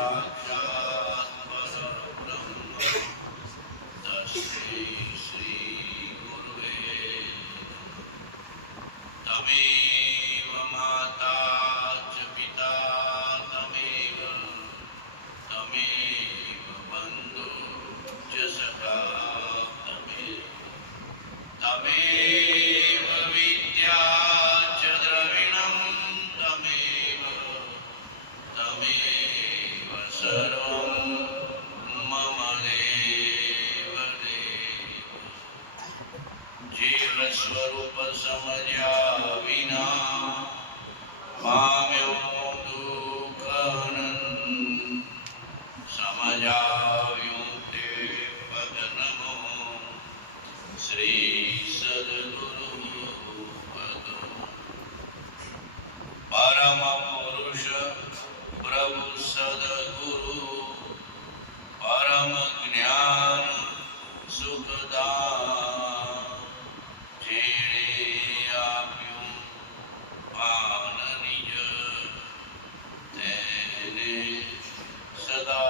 साक्षात् परब्रह्म तस्मै श्री गुरुवे तमेव माता च पिता तमेव बन्धु च सखा तमेव विद्या च द्रविणं तमेव सर्वं मम देव जीव स्वरूप समझा विना माम्यो दुःखनन् समझाव्યું તે પદ નમો શ્રી સદગુરુ પદ પરમ પુરુષ પ્રભુ સદગુરુ પરમ જ્ઞાન સુખદાન જેણે આપ્યું પાન નિજ તેને સદા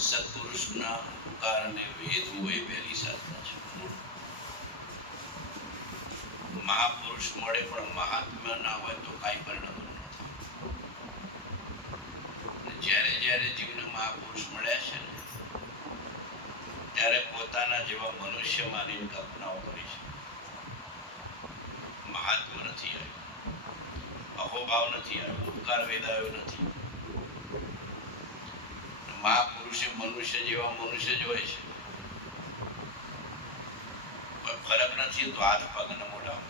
સત્પુરુષના કારણે વેદ હોય પહેલી સાધના છે. મહાપુરુષ મળે પણ મહાત્મ્ય ના હોય તો કાંઈ પરિણામ નથી. જ્યારે જ્યારે જીવને મહાપુરુષ મળ્યા છે ને ત્યારે પોતાના જેવા મનુષ્ય માનીને કલ્પનાઓ કરી છે. મહાત્મ્ય નથી આવ્યું, અહોભાવ નથી આવ્યો, ઉપકાર વેદાયો નથી. મહાપુરુષે મનુષ્ય જેવા મનુષ્ય જ હોય છે. ફરક નથી તો હાથ પગના મોઢા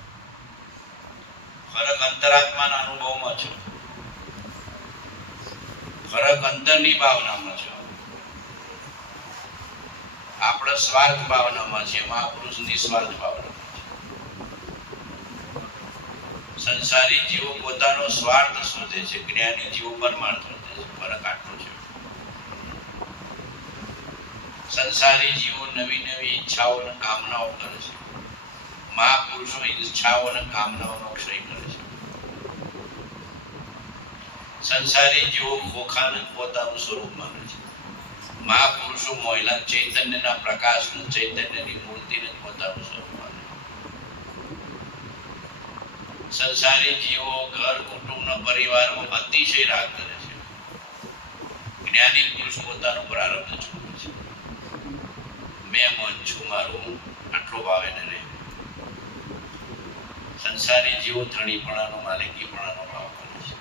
ફરક અંતરાત્માના અનુભવમાં છે. ફરક અંતરની ભાવનામાં છે. આપણે સ્વાર્થ ભાવનામાં છે, મહાપુરુષ નિસ્વાર્થ ભાવનામાં છે. સંસારી જીવો પોતાનો સ્વાર્થ શોધે છે, જ્ઞાની જીવો પરમાર્થ શોધે છે. ફરક આટલો છે. સંસારી જીવો નવી નવી ઈચ્છાઓ અને કામનાઓ કરે છે. મહાપુરુષો ઈચ્છાઓ અને કામનાઓનો ક્ષય કરે છે. સંસારી જીવો ખોખાને પોતાનું સ્વરૂપ માને છે. મહાપુરુષો મહિલા ચૈતન્યના પ્રકાશનું, ચૈતન્યની મૂર્તિને પોતાનું સ્વરૂપ માને. સંસારી જીવો ઘર કુટુંબના પરિવારમાં અતિશય રાગ કરે છે. જ્ઞાની પુરુષ પોતાનો પ્રારબ્ધ છોડે છે. મેં મન છું, મારું આટલો ભાવ એને રહે. સંસારી જીવો ધણીપણાનો, માલિકીપણાનો ભાવ કરે છે.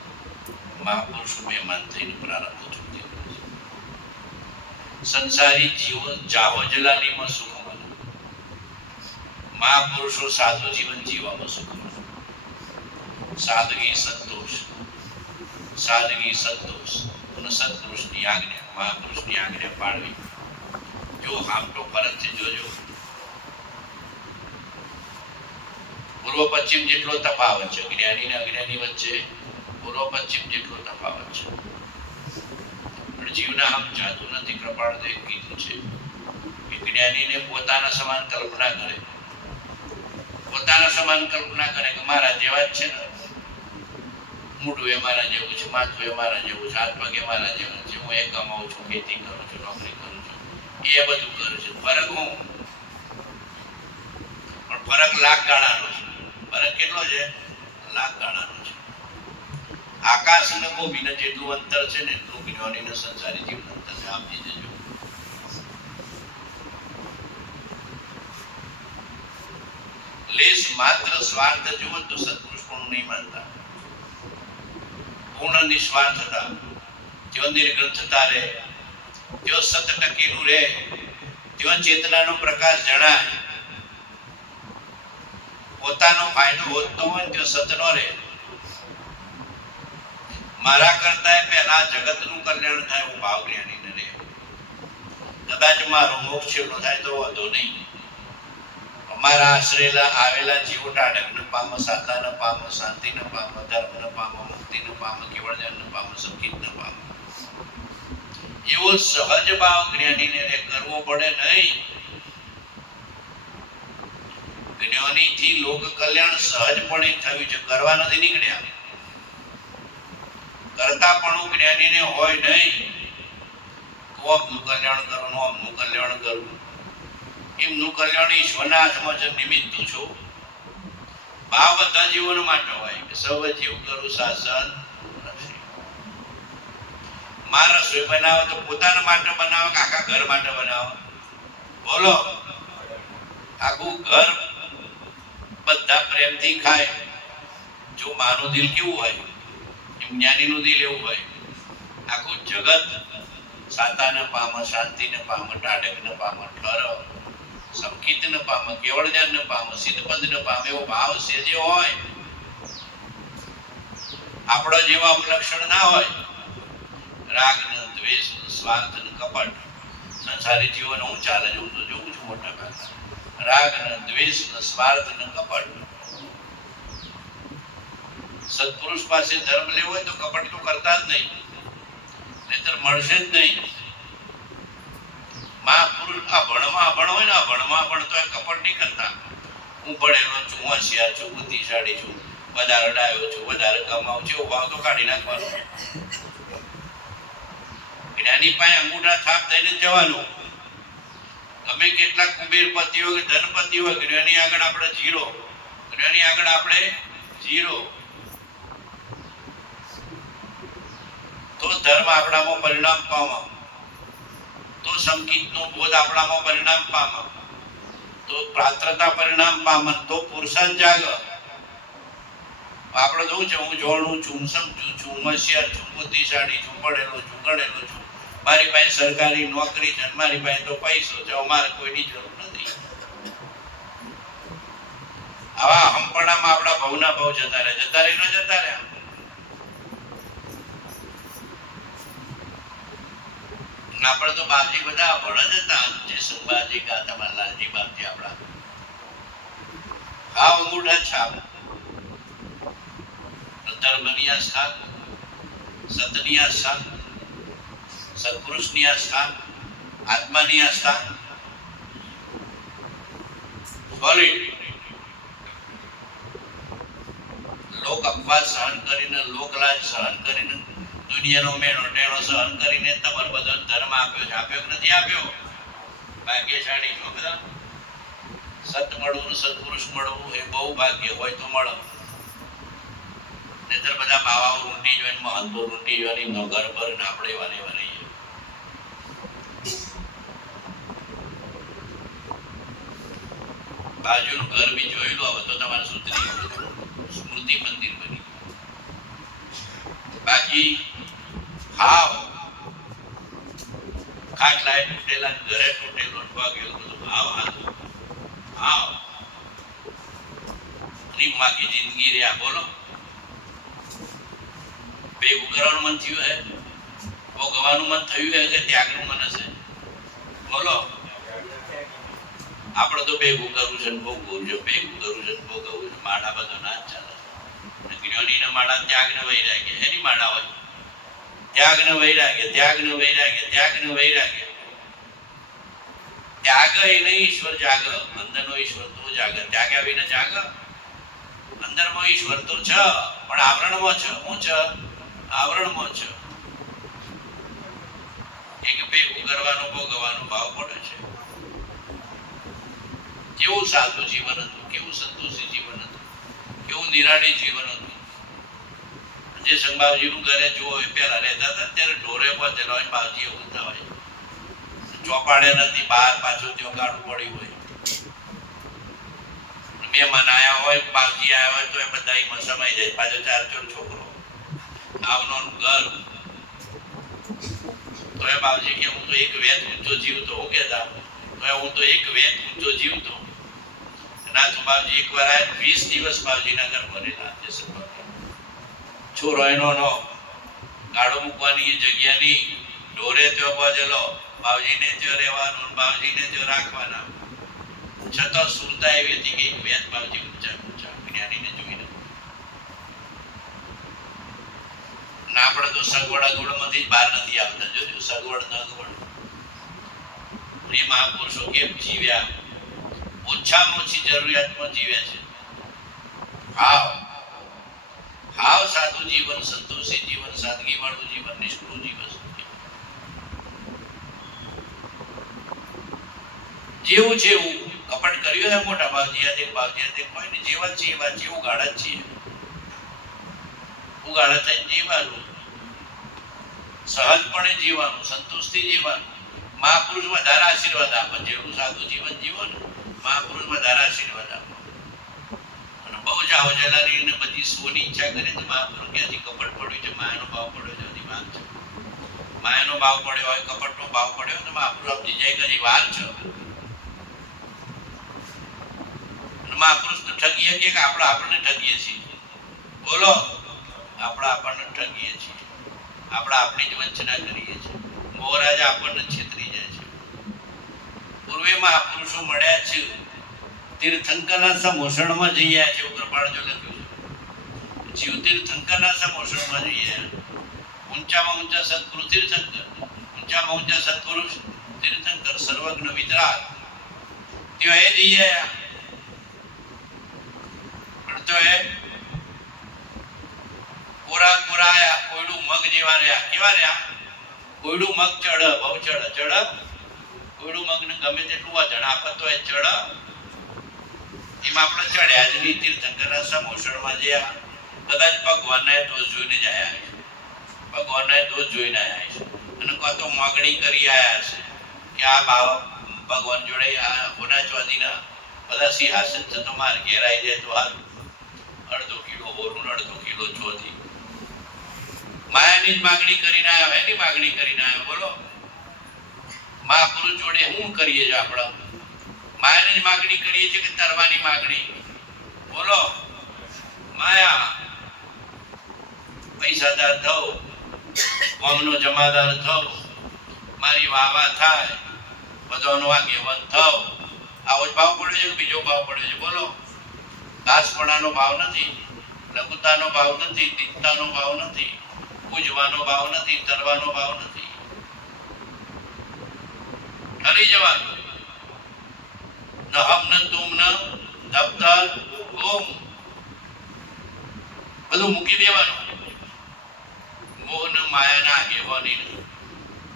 મહાપુરુષો મહેમાન થઈને પ્રારબ્ધ છૂટી કરે છે. સંસારી જીવો જાહો જલાલીમાં સુખ માને. મહાપુરુષો સાધુ જીવન જીવવામાં સુખ માને. સાદગી સંતોષ, સાદગી સંતોષ અને સત્પુરુષની આજ્ઞા, મહાપુરુષની આજ્ઞા પાળવી. જો આમટો ફરક છે, જોજો. પૂર્વ પશ્ચિમ જેટલો તફાવત છે. જ્ઞાની અને અજ્ઞાની વચ્ચે પૂર્વ પશ્ચિમ જેટલો તફાવત છે. પણ જીવના આમ જાદુ નથી. કૃપાળદેવ કીધું છે કે જ્ઞાનીને પોતાના સમાન કલ્પના કરે. પોતાના સમાન કલ્પના કરે કે મારા જેવા જ છે ને, મૂળું એ મારા જેવું છે, માથું એ મારા જેવું છે, હાથ પગ એ મારા જેવું છે, હું એ કમાઉં છું, ખેતી કરું છું, નોકરી કરું છું, એ બધું કરે છે. ફરક હું પણ ફરક લાખ ગાળાનો છે. ફરક કેટલો છે? લાખ ગાળાનો છે. આકાશ અને ભૂમિને જેટલું અંતર છે ને એટલું જ્ઞાની ને સંસારી જીવન અંતર છે. આપી જજો. લેશ માત્ર સ્વાર્થ જુઓ તો સત્પુરુષ પણ નહીં માનતા. પૂર્ણ નિસ્વાર્થતા, તેઓ નિર્ગ્રંથતા રહે, તેઓ સત ટકેલું રહે, તેઓ ચેતનાનો પ્રકાશ જણાય. પોતાનો ફાયદો હોતો હોય તેઓ સતનો રહે. મારા કરતા પહેલા જગતનું કલ્યાણ થાય એવું ભાવ જ્ઞાનીને રહે. કદાચ મારો મોક્ષ છેલ્લો થાય તો વાંધો નહીં. અમારા આશ્રયેલા આવેલા જીવો ટાઢક ન પામ, સાતા ન પામ, શાંતિ ન પામ, ધર્મ ન પામ, મુક્તિ ન પામ, કેવળ જ્ઞાન ન પામ, સંકિત ન પામ. એવો સહજ ભાવ જ્ઞાનીને કરવો પડે નહીં. જ્ઞાનીથી લોક કલ્યાણ સહજપણે થયું છે, કરવા નથી નીકળ્યા. કરતાપણું જ્ઞાનીને હોય નહીં. કોમનું કલ્યાણ કરવું, આમનું કલ્યાણ કરવું, એમનું કલ્યાણ ઈશ્વરના હાથમાં છે. નિમિત્ત છું. ભાવ બધા જીવન માટે હોય કે સર્વ જીવ કરું શાસન. માં રસોઈ બનાવે તો પોતાના માટે બનાવે કે આખા ઘર માટે બનાવે? બોલો. આખું ઘર બધા પ્રેમથી ખાય. જો માનું દિલ કેવું હોય એમ જ્ઞાનીનું દિલ એવું હોય. આખું જગત સાતાને પામે, શાંતિને પામે, ટાઢકને પામે, ઠર સંકિતને પામે, કેવળ જ્ઞાનને પામે, સિદ્ધપદને પામે એવો ભાવ છે જે હોય. આપણા જેવા લક્ષણ ના હોય. રાગ ને દ્વેષ, સ્વાર્થ ને કપટ. સંસારી જીવન હું ચાલે છે, હું તો જોઉં છું મોટા ભાગના. રાગ ને દ્વેષ ને સ્વાર્થ ને કપટ. સત્પુરુષ પાસે ધર્મ લેવો હોય તો કપટ તો કરતા જ નહીં, નહીતર મળશે જ નહીં. મહાપુરુષ આ ભણ હોય ને, આ ભણ તો કપટ નહીં કરતા. હું ભણેલો છું, હોશિયાર છું, બુદ્ધિશાળી છું, વધારે ડાયો છું, વધારે કમાઉં છું, ભાવ તો કાઢી નાખવાનો. જ્ઞાની પાસે અંગૂઠા થાપ થઈને જવાનું. ગમે કેટલા કુબેરપતિ હોય, ધનપતિ હોય, જ્ઞાની આગળ આપણે ઝીરો. જ્ઞાની આગળ આપણે ઝીરો. તો ધર્મ આપણામાં પરિણામ પામે, તો સંકિતનો બોધ આપણામાં પરિણામ પામે, તો પાત્રતા પરિણામ પામે, તો પુરુષાર્થ જાગે. આપણે જોઉં છે, હું જોણું છું, સમજુ છું, હોશિયાર છું, બુદ્ધિશાળી છું, પડેલો છું, ગણેલો છું, મારી પાસે સરકારી નોકરી છે, મારી પાસે તો પૈસો છે, અમારે કોઈની જરૂર નથી. આવા હંપણામાં આપણા ભવના ભવ જતા રહે. જતા રહે ન જતા રહે. આપણે તો બાપજી બધા ભણ જ હતા. જે સંભાજી ગાતા મારા લાલજી બાપજી આપણા આ અંગૂઠા છાપ. ધર્મની આસ્થા, સતની આસ્થા, સત્પુરુષની આસ્થા, આત્માની આસ્થા. લોક અપવાદ સહન કરીને, લોકલાજ સહન કરીને, દુનિયાનો મેણો ટેણો સહન કરીને તમારે બધો ધર્મ આપ્યો છે. આપ્યો કે નથી આપ્યો? ભાગ્યશાળી છો બધા. સત મળવું, સત્પુરુષ મળવું એ બહુ ભાગ્ય હોય તો મળો. નહીતર બધા બાવાઓ રૂંટી જોઈને, મહંતો રૂંટી જોઈને ઘર ભર ને આપણે એવા ને રહીએ. બાજુનું ઘર બી જોયેલું આવે તો તમારે સુધરી સ્મૃતિ મંદિર બની. બાકી હાવ ખાટલા તૂટેલા, ઘરે તૂટેલો, ભાગ્યો બધું હાવ હાથું હાવ માગી જિંદગી રહ્યા. બોલો. ભેગું કરવાનું મન થયું હે, ભોગવાનું મન થયું હે કે ત્યાગનું મન હશે? બોલો. આપણે તો ભેગું કરવું છે ને ભોગવું છે, ભેગું કરવું છે ને ભોગવવું છે. માળા બધો ના જ ચાલે. જ્ઞાનીના માળા ત્યાગ ને વૈરાગ્ય, એની માળા હોય ત્યાગ ને વૈરાગ્ય, ત્યાગ ને વૈરાગ્ય, ત્યાગ ને વૈરાગ્ય. ત્યાગ એને ઈશ્વર જાગ. અંદરનો ઈશ્વર તો જાગ. ત્યાગ્યા વિના જાગ. અંદરમાં ઈશ્વર તો છે પણ આવરણમાં છે. શું છે? આવરણમાં છે. એક ભેગું કરવાનો ભોગવાનો ભાવ પડે છે. કેવું સાદું જીવન હતું, કેવું સંતોષી જીવન હતું, કેવું નિરાળી જીવન હતું. જે સંભાવજીનું ઘરે જુઓ પેલા રહેતા હતા ત્યારે ઢોરે પહોંચેલો હોય, બાવજી હોતા હોય, ચોપાડે નથી, બહાર પાછું ત્યાં કાઢવું પડ્યું હોય. મહેમાન આયા હોય, બાવજી આવ્યા હોય તો એ બધા એમાં સમાઈ જાય. પાછો 4 છોકરો આવનું ઘર. તો એ બાવજી કે હું તો એક વેત ઊંચો જીવતો. હું કેતા હું તો એક વેત ઊંચો જીવતો. ના તો બાવજી એક વાર 20 દિવસ બાવજીના ઘર ભરેલા. છોરો એનો નો ગાડો મૂકવાની જગ્યા ની, ઢોરે ત્યાં પહોંચેલો, બાવજીને જો રહેવાનું, બાવજીને જો રાખવાના. છતાં સુરતા એવી હતી કે એક વેદ બાવજી ઊંચા ઊંચા જ્ઞાનીને જોઈને. ના આપણે તો સગવડ અગવડમાંથી બહાર નથી આવતા. જોયું સગવડ ન અગવડ. એ મહાપુરુષો કેમ જીવ્યા? ઓછામાં ઓછી જરૂરિયાતમાં જીવે છે. હાવ સાદું જીવન, સંતોષી જીવન, સાદગી વાળું જીવન, નિષ્ઠું જીવન. જેવું છે એવું કપટ કર્યું છે મોટા બાવજી કોઈ ને જેવા છે એવા છે, ઉગાડા જ છીએ. ઉગાડા થઈને જીવવાનું, સહજપણે જીવવાનું, સંતોષથી જીવવાનું. મહાપુરુષ વધારે આશીર્વાદ આપે. જેવું સાદું જીવન જીવો ને મહાપુરુષ વધારે આશીર્વાદ આપે. અને બહુ જાઓ જલાલી ને બધી સોની ઈચ્છા કરે તો મહાપુરુષ કે હજી કપટ પડ્યું છે, માયાનો ભાવ પડ્યો છે, હજી વાર છે. માયાનો ભાવ પડ્યો હોય, કપટનો ભાવ પડ્યો તો મહાપુરુષ આપ જીજાઈ કરી વાર છે. મહાપુરુષ તો ઠગીએ કે આપણે આપણને ઠગીએ છીએ. બોલો, આપણે આપણને ઠગીએ છીએ. આપણે આપણી જ વંચના કરીએ છીએ. મહારાજ આપણને છેતરી જાય છે. પૂર્વે મહાપુરુષો મળ્યા છે, તીર્થંકરના સમોષણમાં જઈ આવ્યા છે. કૃપાળજો લખ્યું છે, જીવ તીર્થંકરના સમોષણમાં જઈ આવ્યા. ઊંચામાં ઊંચા સદગુરુ તીર્થંકર, ઊંચામાં ઊંચા સદપુરુષ તીર્થંકર, સર્વજ્ઞ વિતરાગ તેઓ એ જઈ આવ્યા. તો એ કોરા આયા, કોયડું મગ જેવા રહ્યા. કેવા રહ્યા? કોયડું મગ ચડ, બહુ ચડ. કોયડું મગ ને ગમે તેટલું વજન આપે તો એ ચડ. એમાં આપણે ચડ્યા જ નહીં. તીર્થંકરના સમોષણમાં જ્યાં કદાચ ભગવાનને દોષ જોઈને જ આવ્યા છે. ભગવાનને દોષ જોઈને આવ્યા છે. અને કાં તો માગણી કરી આવ્યા છે કે આ ભાવ ભગવાન જોડે આ હોના ચોધીના બધા સિંહાસન છે, તો મારે ઘેર આવી જાય તો હાલ. અડધો કિલો હોરું, અડધો કિલો ચોથી. માયાની જ માગણી કરીને આવ્યો, એની માગણી કરીને આવ્યો. બોલો, મહાપુરુષ જોડે શું કરીએ છીએ આપણે? માયાની જ માગણી કરીએ છીએ કે તરવાની માગણી? બોલો, માયા પૈસાદાર થવ, ગામનો જમાદાર થવ, મારી વાવા થાય, બધાનો આગેવાન થવ, આવો જ ભાવ પડ્યો છે. બીજો ભાવ પડ્યો છે. બોલો, દાસપણાનો ભાવ નથી, લઘુતાનો ભાવ નથી, દીનતાનો ભાવ નથી, પૂજવાનો ભાવ નથી, તરવાનો ભાવ નથી. ઠરી જવાનું. ન હમ ન તુમ ન દફતર ઓમ બધું મૂકી દેવાનું. મોહ ન માયાના આગેવાની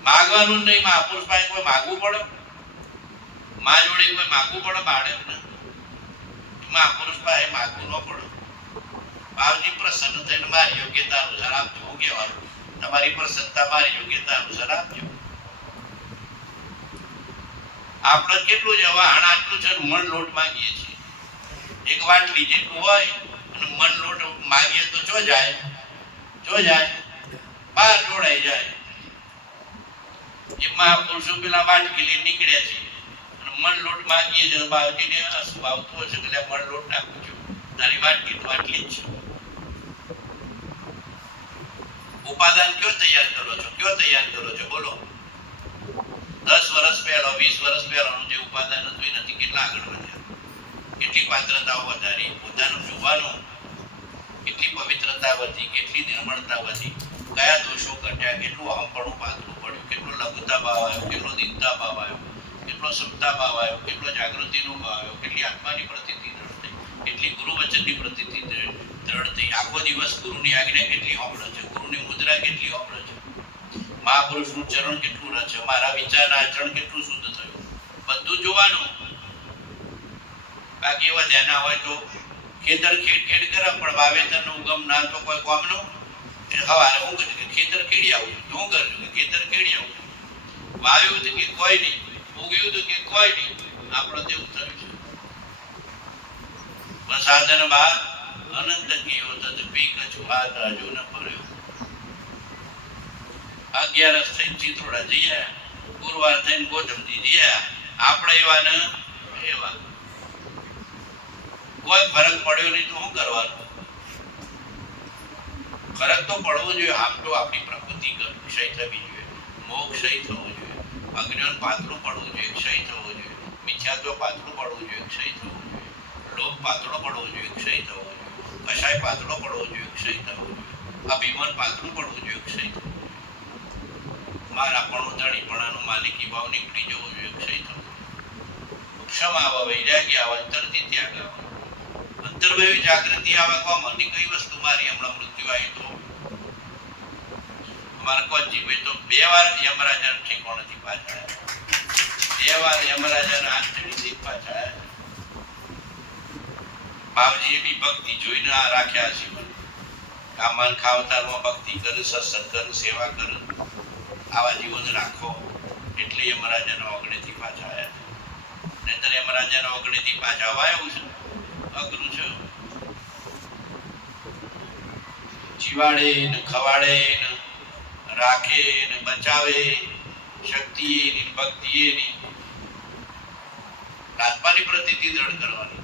માગવાનું નહીં. મહાપુરુષ પાસે કોઈ માગવું પડે? મા જોડે કોઈ માગવું પડે? બાળકને મહાપુરુષ પાસે માગવું ન પડે. બાવજી પ્રસન્ન થઈને મારી યોગ્યતા અનુસાર આપજો. હું કહેવાનું, તમારી પ્રસન્નતા મારી યોગ્યતા અનુસાર આપજો. આપણે કેટલું જ હવા આટલું છે, મણ લોટ માંગીએ છીએ. એક વાટલી જેટલું હોય અને મણ લોટ માંગીએ તો જો જાય બહાર જોડાઈ જાય. એ મહાપુરુષો પેલા વાટકી લઈને નીકળ્યા છે અને મણ લોટ માંગીએ છીએ. બાવજીને શું આવતું હશે કે મણ લોટ નાખું છું, તારી વાટકી તો આટલી જ છે. ઉપાદાન કયો તૈયાર કરો છો? બોલો, 10 વર્ષ પહેલા, 20 વર્ષ પહેલાનું જે ઉપાદાન હતું એ નથી. કેટલા આગળ વધ્યા, કેટલી પાત્રતાઓ વધારી, પોતાનું જોવાનું, કેટલી પવિત્રતા વધી, કેટલી નિર્મળતા વધી, કયા દોષો ઘટ્યા, કેટલું અહમપણું પાતળું પડ્યું, કેટલો લઘુતા ભાવ આવ્યો, કેટલો દીનતા ભાવ આવ્યો, કેટલો સમતા ભાવ આવ્યો, કેટલો જાગૃતિનો ભાવ આવ્યો, કેટલી આત્માની પ્રતીતિ દ્રઢ થઈ, કેટલી ગુરુ વચનની પ્રતીતિ દ્રઢ થઈ. આખો દિવસ ગુરુની આજ્ઞા કેટલી હોંભળે છે, ગુરુની મુદ્રા કેટલી હોંભળે છે, મહાપુરુષનું ચરણ કેટલું રચે, મારા વિચારના આચરણ કેટલું શુદ્ધ થયું, બધું જોવાનું. બાકી એવા ધ્યાન હોય તો ખેતર ખેડ કરે પણ વાવેતરનો ઉગમ ના તો કોઈ કોમનું. હવારે હું કહ્યું કે ખેતર ખેડી આવું, શું કરજો કે ખેતર ખેડી આવું. વાવ્યું હતું કે કોઈ નહીં, ઉગ્યું હતું કે કોઈ નહીં. આપણે તેવું થયું છે. પ્રસાદન બાદ અનંત ગયો તદ પીક છુઆ રાજુ ન ભર્યો. 11 થઈને ચિત્રોડા જઈ આવ્યા, ગુરુવાર થઈને ગોધમજી જઈ આવ્યા. આપણે એવા ને એવા કોઈ ફરક પડ્યો નહીં તો શું કરવાનું? ફરક તો પડવો જોઈએ. આમ તો આપણી પ્રકૃતિ ક્ષય થવી જોઈએ, મોહ ક્ષય થવો જોઈએ, અજ્ઞાન પાતળું પડવું જોઈએ, ક્ષય થવો જોઈએ, મિથ્યાત્વ પાતળું પડવું જોઈએ, ક્ષય થવો જોઈએ, લોભ પાતળો પડવો જોઈએ, ક્ષય થવો જોઈએ, કશાય પાતળો પડવો જોઈએ, ક્ષય થવો જોઈએ, અભિમાન પાતળું પડવું જોઈએ, ક્ષય થવું જોઈએ, મારા પણ ધણીપણાનો માલિકી ભાવ નીકળી જવો જોઈએ, ક્ષય થવો જોઈએ. ક્ષમા વૈરાગ્ય અંતરથી ત્યાગ અંતર્ભાવી જાગૃતિ આવવા મનની કઈ વસ્તુ મારી હમણાં મૃત્યુ આવી તો અમારા કોચીભાઈ તો 2 વાર યમરાજાને ઠેકોણેથી પાછા 2 વાર યમરાજાના આંતરડીથી પાછા બાવજીએ બી ભક્તિ જોઈને આ રાખ્યા છે મને કામન ખાવતારમાં ભક્તિ કર સત્સંગ કર સેવા કર આવા જીવન રાખો એટલે યમરાજાના ઓગણેથી પાછા આવ્યા નહીતર યમરાજાના ઓગણેથી પાછા આવ્યું છે અઘરું છે જીવાડે ને ખવાડે ને રાખે ને બચાવે શક્તિ એની ભક્તિ એની આત્માની પ્રતીતિ દ્રઢ કરવાની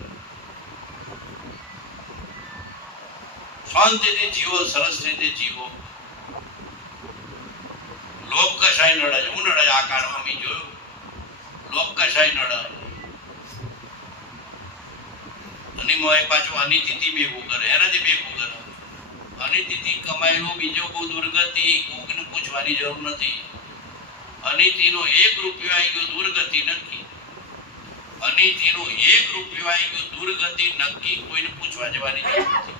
શાંતિથી જીવો સરસ રીતે જીવો લોભ કશાય નડે હું નડે આ કાળમાં મેં જોયું લોભ કશાય નડે અને મોય પાછું અનિતિથી ભેગું કરે એનાથી ભેગું કરે અનિતિથી કમાયેલું બીજો કોઈ દુર્ગતિ કોકને પૂછવાની જરૂર નથી અનિતિનો 1 રૂપિયો આવી ગયો દુર્ગતિ નક્કી અનિતિનો 1 રૂપિયો આવી ગયો દુર્ગતિ નક્કી કોઈને પૂછવા જવાની જરૂર નથી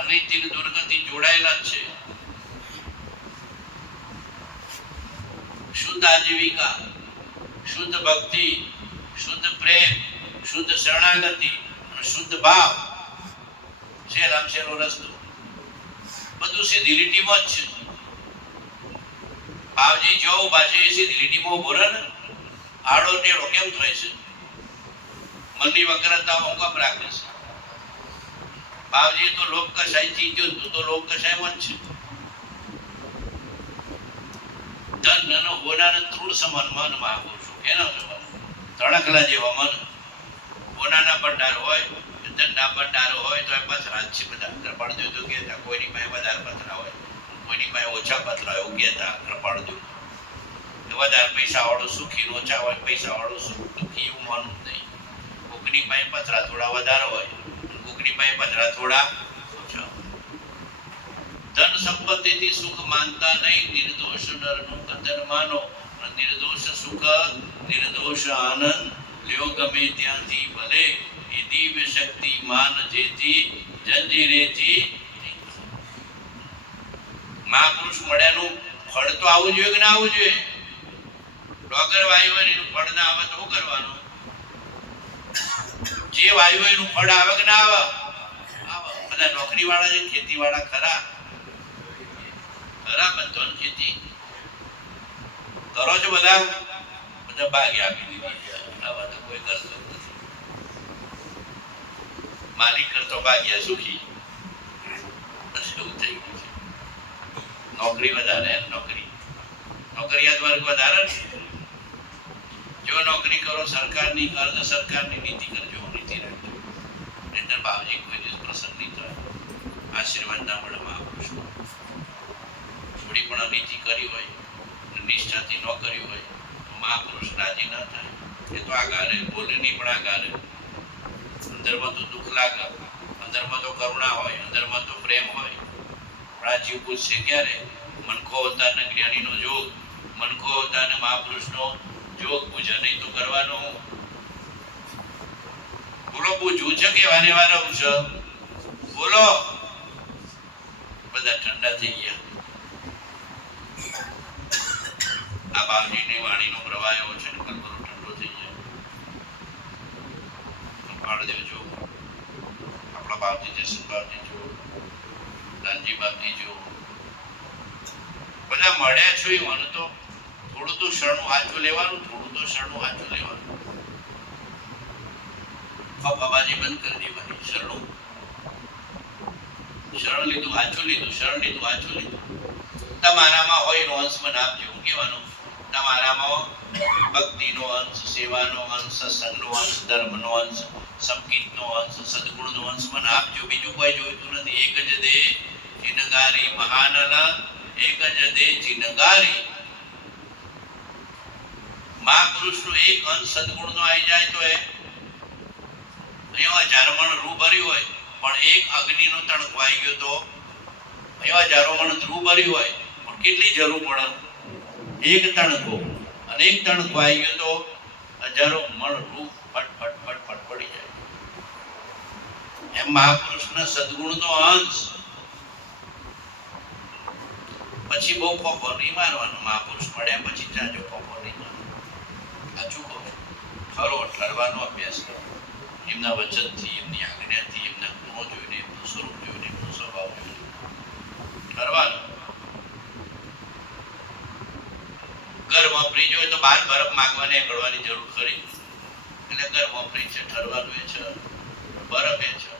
અનિતિ ને દુર્ગતિ જોડાયેલા જ છે શુદ્ધ આજીવિકા શુદ્ધ ભક્તિ શુદ્ધ પ્રેમ શુદ્ધ શરણાગતિ શુદ્ધ ભાવ છેલ્લામ છેલ્લો રસ્તો બધું સીધી લીટીમાં જ છે ભાવજી જો ઉભા છે એ સીધી લીટીમાં ઉભો રહે ને આડો ટેડો કેમ થાય છે મનની વક્રતા ઊંઘપ રાખે છે ભાવજી તો લોક કશાય થી ગયો તું તો લોક કશાયમાં જ છે ધન નનો ગોનાને ત્રુડ સમાન મન મહાપુરુષો કેના સમાન તણખલા જેવા મન ગોનાના ભંડાર હોય ધનના ભંડાર હોય તો એ પાછળ રાજ્ય બધા કૃપાળ જો કહેતા કોઈની પાસે વધારે પથરા હોય કોઈની પાસે ઓછા પથરા હોય એવું કહેતા કૃપાળ જો વધારે પૈસા વાળો સુખી ઓછા હોય પૈસા વાળો દુઃખી એવું માનવું નહીં કોકની પાસે પથરા થોડા વધારે હોય કોકની પાસે પથરા થોડા ઓછા ધન સંપત્તિથી સુખ માનતા નહીં નિર્દોષ નરનું કદન માનો નિર્દોષ સુખ નિર્દોષ આનંદ લ્યો ગમે ત્યાંથી ભલે એ દિવ્ય શક્તિ માન જેથી જંજીરેથી મહાપુરુષ મળ્યાનું ફળ તો આવવું જોઈએ કે ના આવવું જોઈએ ડોગર વાયુ એનું ફળ ના આવે તો શું કરવાનું જે વાયુ એનું ફળ આવે કે ના આવે બધા નોકરી વાળા છે ખેતી વાળા ખરા બંધન ખેતી કરો છો બધા બધા ભાગે આપી દીધી આવા તો કોઈ કરતો નથી માલિક કરતો ભાગ્યા સુખી એવું થઈ ગયું છે નોકરી વધારે નોકરિયાત વર્ગ વધારે જો નોકરી કરો સરકારની અર્ધ સરકારની નીતિ કરજો નીતિ રાખજો નહીંતર ભાવજી કોઈ દિવસ પ્રસન્ન નહીં થાય આશીર્વાદ ના મળે મહાપુરુષ થોડી પણ નીતિ કરી હોય નિષ્ઠાથી ન કરી હોય તો મહાપુરુષ રાજી ના થાય એ તો આગારે બોલે નહીં પણ આગારે અંદરમાં તો દુઃખ લાગે અંદરમાં તો કરુણા હોય અંદરમાં તો પ્રેમ હોય પણ આ જીવ પૂછશે ક્યારે મનખો અવતાર જ્ઞાનીનો જોગ મનખો અવતાર મહાપુરુષનો જોગ પૂજે નહીં તો કરવાનો બોલો પૂછવું છે કે વાને વારા પૂછો બોલો બધા ઠંડા થઈ ગયા આ બાપજીની વાણીનો પ્રવાહ એવો છે ને કલ્પનો ઠંડો થઈ જાય પાડદેવ જો આપણા બાપજી જસન બાપજી જો દાનજી બાપજી જો બધા મળ્યા છો એ મને તો થોડું તો શરણું હાચું લેવાનું બાબાજી બંધ કરી દેવાની શરણ લીધું હાચું લીધું તમારામાં હોય એનો અંશ મને આપજો હું કહેવાનું તમારામાં ભક્તિનો અંશ સેવાનો અંશ સત્સંગનો અંશ ધર્મનો અંશ સંકીર્તનો અંશ સદગુણનો અંશ મને આપજો બીજું કોઈ જોઈતું નથી એક જ દે ચિનગારી મહાનલા એક જ દે ચિનગારી મહાપુરુષનો એક અંશ સદગુણનો આવી જાય તો એવા હજારો મણ રૂ ભર્યું હોય પણ એક અગ્નિનો તણકો આવી ગયો તો એવા હજારો મણ રૂ ભર્યું હોય પણ કેટલી જરૂર પડે એક તણકો અને એક તણકો આવી ગયો તો હજારો મણ રૂપ ફટ ફટ ફટ ફટ પડી જાય. એમ મહાપુરુષના સદગુણનો અંશ. પછી બહુ ખોખો નહીં મારવાનો. મહાપુરુષ મળ્યા પછી જાજો ખોખો નહીં મારવાનો. સાચું કહું, ખરો ઠરવાનો અભ્યાસ કરો. એમના વચનથી, એમની આજ્ઞાથી, એમના ગુણો જોઈને, એમનું સ્વરૂપ જોઈને, એમનો સ્વભાવ જોઈને ઠરવાનું. ઘર વાપરી જોઈએ તો બહાર બરફ માંગવાની કરવાની જરૂર ખરી? એટલે ઘર વાપરી છે, ઠરવાનું એ છે, બરફ એ છે.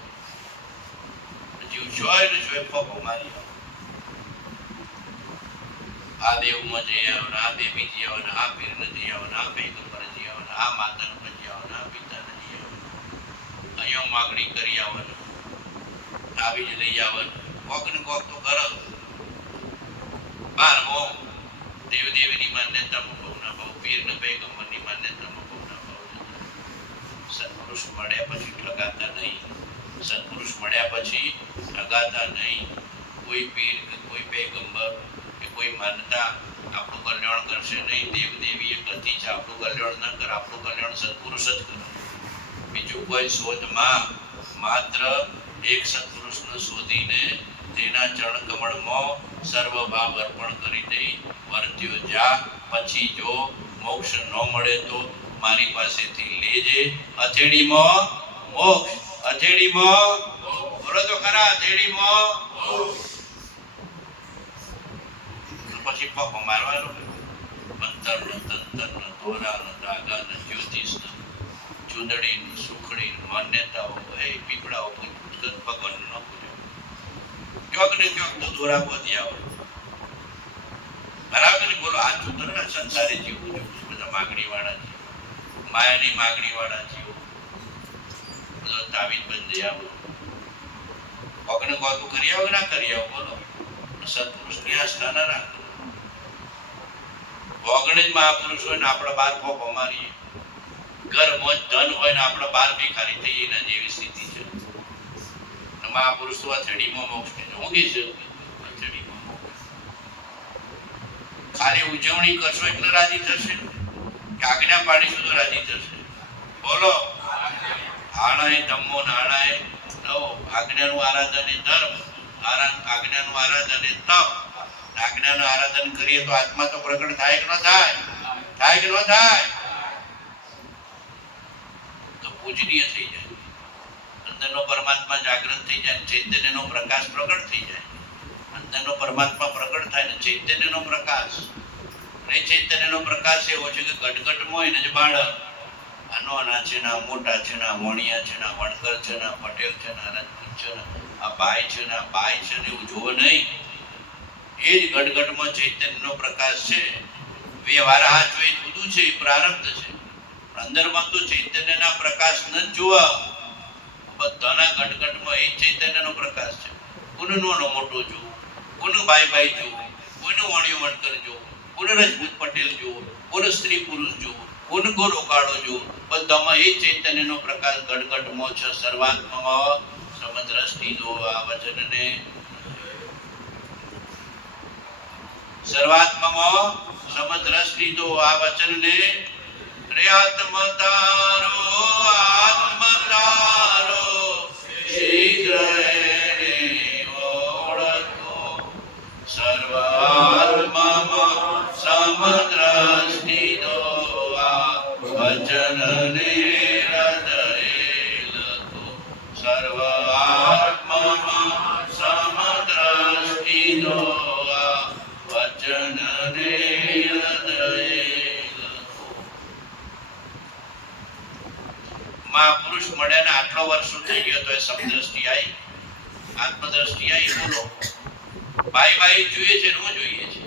જીવ જોય ને જોઈ ખોખો મારી આ દેવમાં જઈ આવો ને આ દેવી જઈ આવો ને આ પીર ને જઈ આવો ને આ પૈગંબર જઈ આવો ને આ માતા ને જઈ આવો ને આ પિતા ને જઈ આવો, અહીંયા માગણી કરી આવો ને આવી જ લઈ આવો ને કોક ને કોક તો કરો. બાર હો દેવ દેવીની માન્યતામાં બહુ ના ભાવ, પીર ને પૈગંબરની માન્યતામાં બહુ ના ભાવ. સત્પુરુષ મળ્યા પછી ઠગાતા નહીં. સત્પુરુષ મળ્યા પછી ઠગાતા નહીં. કોઈ પીર કે કોઈ પૈગંબર કે કોઈ માનતા આપણું કલ્યાણ કરશે નહીં. દેવ દેવી એ ગતિ છે, આપણું કલ્યાણ ન કરે. આપણું કલ્યાણ સત્પુરુષ જ કરે. બીજું કોઈ શોધમાં માત્ર એક સત્પુરુષને શોધીને તેના ચરણ કમળમાં સર્વ ભાવ અર્પણ કરી દઈ વર્ત્યો જા. પછી જો મોક્ષ ન મળે તો મારી પાસેથી લેજે. અથેડીમાં મોક્ષ, અથેડીમાં બોલો તો ખરા, અથેડીમાં પછી પપ્પા મારવાનો. મંતર ને તંત્ર ને દોરા ને ધાગા ને જ્યોતિષ ને ચૂંદડી ને સુખડી ને માન્યતાઓ એ પીપળાઓ ભગવાન ન પૂજો. ક્યોક ને ક્યોક તો દોરા પહોંચી આવે. બરાબર બોલો. આ ચૂંદર સંસારી જીવ બધા માગણી વાળા જીવ, માયાની માગણી વાળા જીવ બધો તાવીજ બંધી આવો. કોકને કોક કરી આવો ના કરી આવો બોલો. સત્પુરુષની આસ્થા ના રાખો. ઓગણે જ મહાપુરુષ હોય ને આપણે બાર ખોખો મારીએ. ઘર મોજ ધન હોય ને આપણે બાર ભિખારી થઈએ એના જેવી સ્થિતિ છે. મહાપુરુષ તો અથેડીમાં મોક્ષ કે ઊંઘી છે. અથેડીમાં મોક્ષ. ખાલી ઉજવણી કરશો એટલે રાજી થશે કે આજ્ઞા પાડીશું તો રાજી થશે? બોલો. આણાએ ધમ્મો નાણાએ નવો. આજ્ઞાનું આરાધન એ ધર્મ, આજ્ઞાનું આરાધન એ તપ. આજ્ઞાનું આરાધન કરીએ તો આત્મા તો પ્રગટ થાય કે ન થાય? થાય કે ન થાય? તો પૂજનીય થઈ જાય. અંદરનો પરમાત્મા જાગૃત થઈ જાય, ચૈતન્યનો પ્રકાશ પ્રગટ થઈ જાય. અંદરનો પરમાત્મા પ્રગટ થાય ને ચૈતન્યનો પ્રકાશ. અને ચૈતન્યનો પ્રકાશ એવો છે કે ગટગટમાં હોય ને જ બાળક આ નાના છે ને, મોટા છે ને, વણિયા છે ને, વણકર છે ને, પટેલ છે ને, રાજપૂત છે ને, આ ભાઈ છે ને, આ બાઈ છે ને, એવું જોવો નહીં. એ જ ગટગટમાં ચૈતન્યનો પ્રકાશ છે. વ્યવહાર હાથ હોય જુદું છે, એ પ્રારબ્ધ છે. અંદરમાં તો ચૈતન્યના પ્રકાશ ન જોવા. બધાના ગટગટમાં એ ચૈતન્યનો પ્રકાશ છે. કોનું નાનો મોટો જોવું, કોનું ભાઈ ભાઈ જોવું, કોઈનું વણિયો વણકર જોવું, કોનું રાજપૂત પટેલ જોવું, કોનું સ્ત્રી પુરુષ જોવું, કોનું ગોરો કાળો જોવું, બધામાં એ ચૈતન્યનો પ્રકાશ ગટગટમાં છે. સર્વાત્મામાં સમદ્રષ્ટિ દો આ વચનને. સર્વાત્મામાં સમદ્રષ્ટિ દો આ વચનને. રે આત્મતારો આત્મતારો શીઘ્ર ઓળખો. સર્વાત્મામાં સમદ્રષ્ટિ દો આ વચનને હૃદયે લખો. સર્વાત્મામાં સમદ્રષ્ટિ દો આ વચનને હૃદયે. મહાપુરુષ મળ્યા ને આટલો વર્ષો થઈ ગયો તો એ સમદ્રષ્ટિ આવી, આત્મદ્રષ્ટિ આવી. બોલો. ભાઈ ભાઈ જોઈએ છે, નો જોઈએ છે.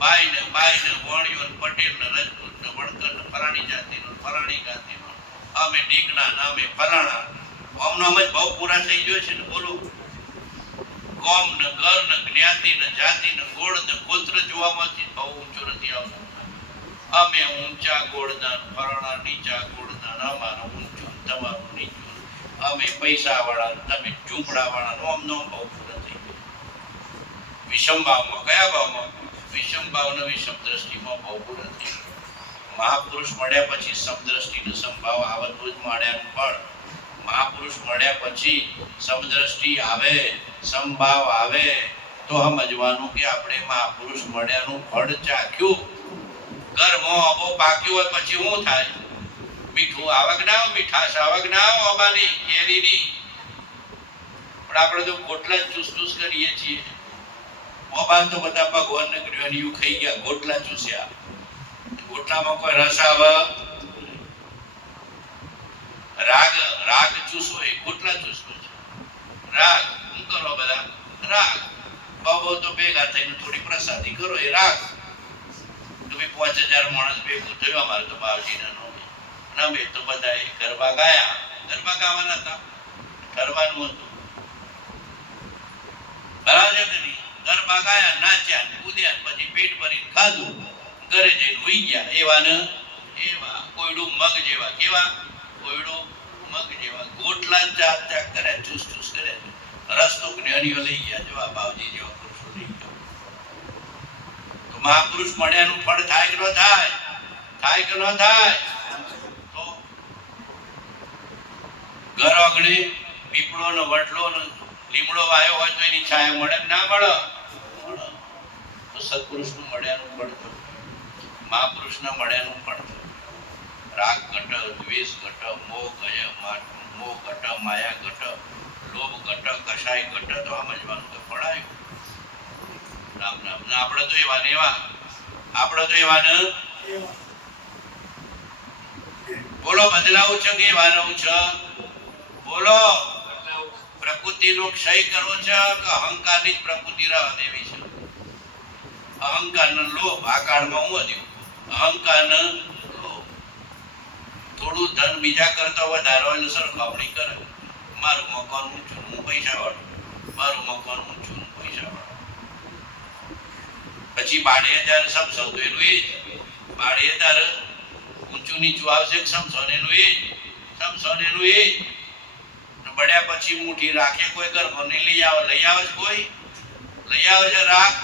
ભાઈ ને વણિયો ને પટેલ ને રાજપૂત ને વણકર ને ફલાણી જાતિનો ફલાણી જાતિનો, અમે ડીકના ને અમે ફલાણા. આમનામ જ બહુ પૂરા થઈ ગયો છે ને. બોલો. કોમ ને ઘર ને જ્ઞાતિ ને જાતિ ને ગોળ ને ગોત્ર જોવામાંથી બહુ ઊંચો નથી આવતો. અમે ઊંચા ગોળદાન, ફલાણા નીચા ગોળદાન, અમારું ઊંચું તમારું નીચું, અમે પૈસા વાળા તમે ઝૂંપડા વાળા. નોમ બહુ પૂરા થઈ ગયો. વિષમ ભાવમાં, કયા ભાવમાં? વિષમ ભાવ ને વિષમ દ્રષ્ટિમાં બહુ પૂરા થઈ ગયો. મહાપુરુષ મળ્યા પછી સમદ્રષ્ટિનો સંભાવ આવતો જ મળ્યાનું ફળ. મહાપુરુષ મળ્યા પછી સમદ્રષ્ટિ આવે, સંભાવ આવે તો સમજવાનું કે આપણે મહાપુરુષ મળ્યાનું ફળ ચાખ્યું. ઘરમાં અબો પાક્યો હોય પછી શું થાય? મીઠું આવક ના હોય, મીઠાશ આવક ના હોય ઓબાની કેરીની. પણ આપણે તો ગોટલા જ ચૂસ કરીએ છીએ. ઓબા તો બધા ભગવાનને ગ્રહણીઓ ખાઈ ગયા, ગોટલા ચૂસ્યા. ગોટલામાં કોઈ રસ આવે? રાગ ચૂસવો એ ગોટલા ચૂસવો છે. રાગ શું કરો બધા? રાગ બાબો તો ભેગા થઈને થોડી પ્રસાદી કરો, એ રાગ. તો ભાઈ 5000 માણસ ભેગું થયું અમારે તો બાવજીના નામે. અમે તો બધા ગરબા ગાયા. ગરબા ગાવાના હતા, ગરબાનું હતું. બરાબર છે કે નહીં? ગરબા ગાયા, નાચ્યા, કૂદ્યા, પછી પેટ ભરીને ખાધું, ઘરે જઈને હોઈ ગયા. એવા કોયડું મગ જેવા. કેવા? કોયડું મગ જેવા ગોટલા ચાક કર્યા, ચૂસ કર્યા. રસ તો જ્ઞાનીઓ લઈ ગયા, જો આ બાવજી જેવા પુરુષો લઈ ગયા. તો મહાપુરુષ મળ્યાનું ફળ થાય કે ન થાય? થાય કે ન થાય? તો ઘર આંગણે પીપળો ને વડલો ને લીમડો વાયો હોય તો એની છાયા મળે ના મળે? તો સત્પુરુષનું મળ્યાનું ફળ થયું, મહાપુરુષના મળ્યાનું ફળ થયું. રાગ ઘટ, દ્વેષ ઘટ, મોહ ઘટ, માયા ઘટ, લોભ ઘટ, કષાય ઘટ. તો સમજવાનું કે ફળ આવ્યું. રામ રામ. આપણે તો એવા ને એવા, બોલો બદલાવ છે કે એવાનું છે? બોલો પ્રકૃતિનો ક્ષય કરવો છે કે અહંકારની જ પ્રકૃતિ રહેવા દેવી છે? અહંકારનો લોભ આ કાળમાં હું વધ્યું. અહંકારનો લોભ. થોડું ધન બીજા કરતા વધારે હોય સરખામણી કરે. મારું મકાન ઊંચું, હું પૈસા વાળું. મારું મકાન ઊંચું, હું પૈસા વાળું. પછી 12,000 સમસો તો એનું એ જ. 12,000 ઊંચું નીચું આવશે, સમસો એનું એ જ. બળ્યા પછી મુઠ્ઠી રાખે કોઈ ઘરમાં નહીં લઈ આવે છે? કોઈ લઈ આવે છે રાખ?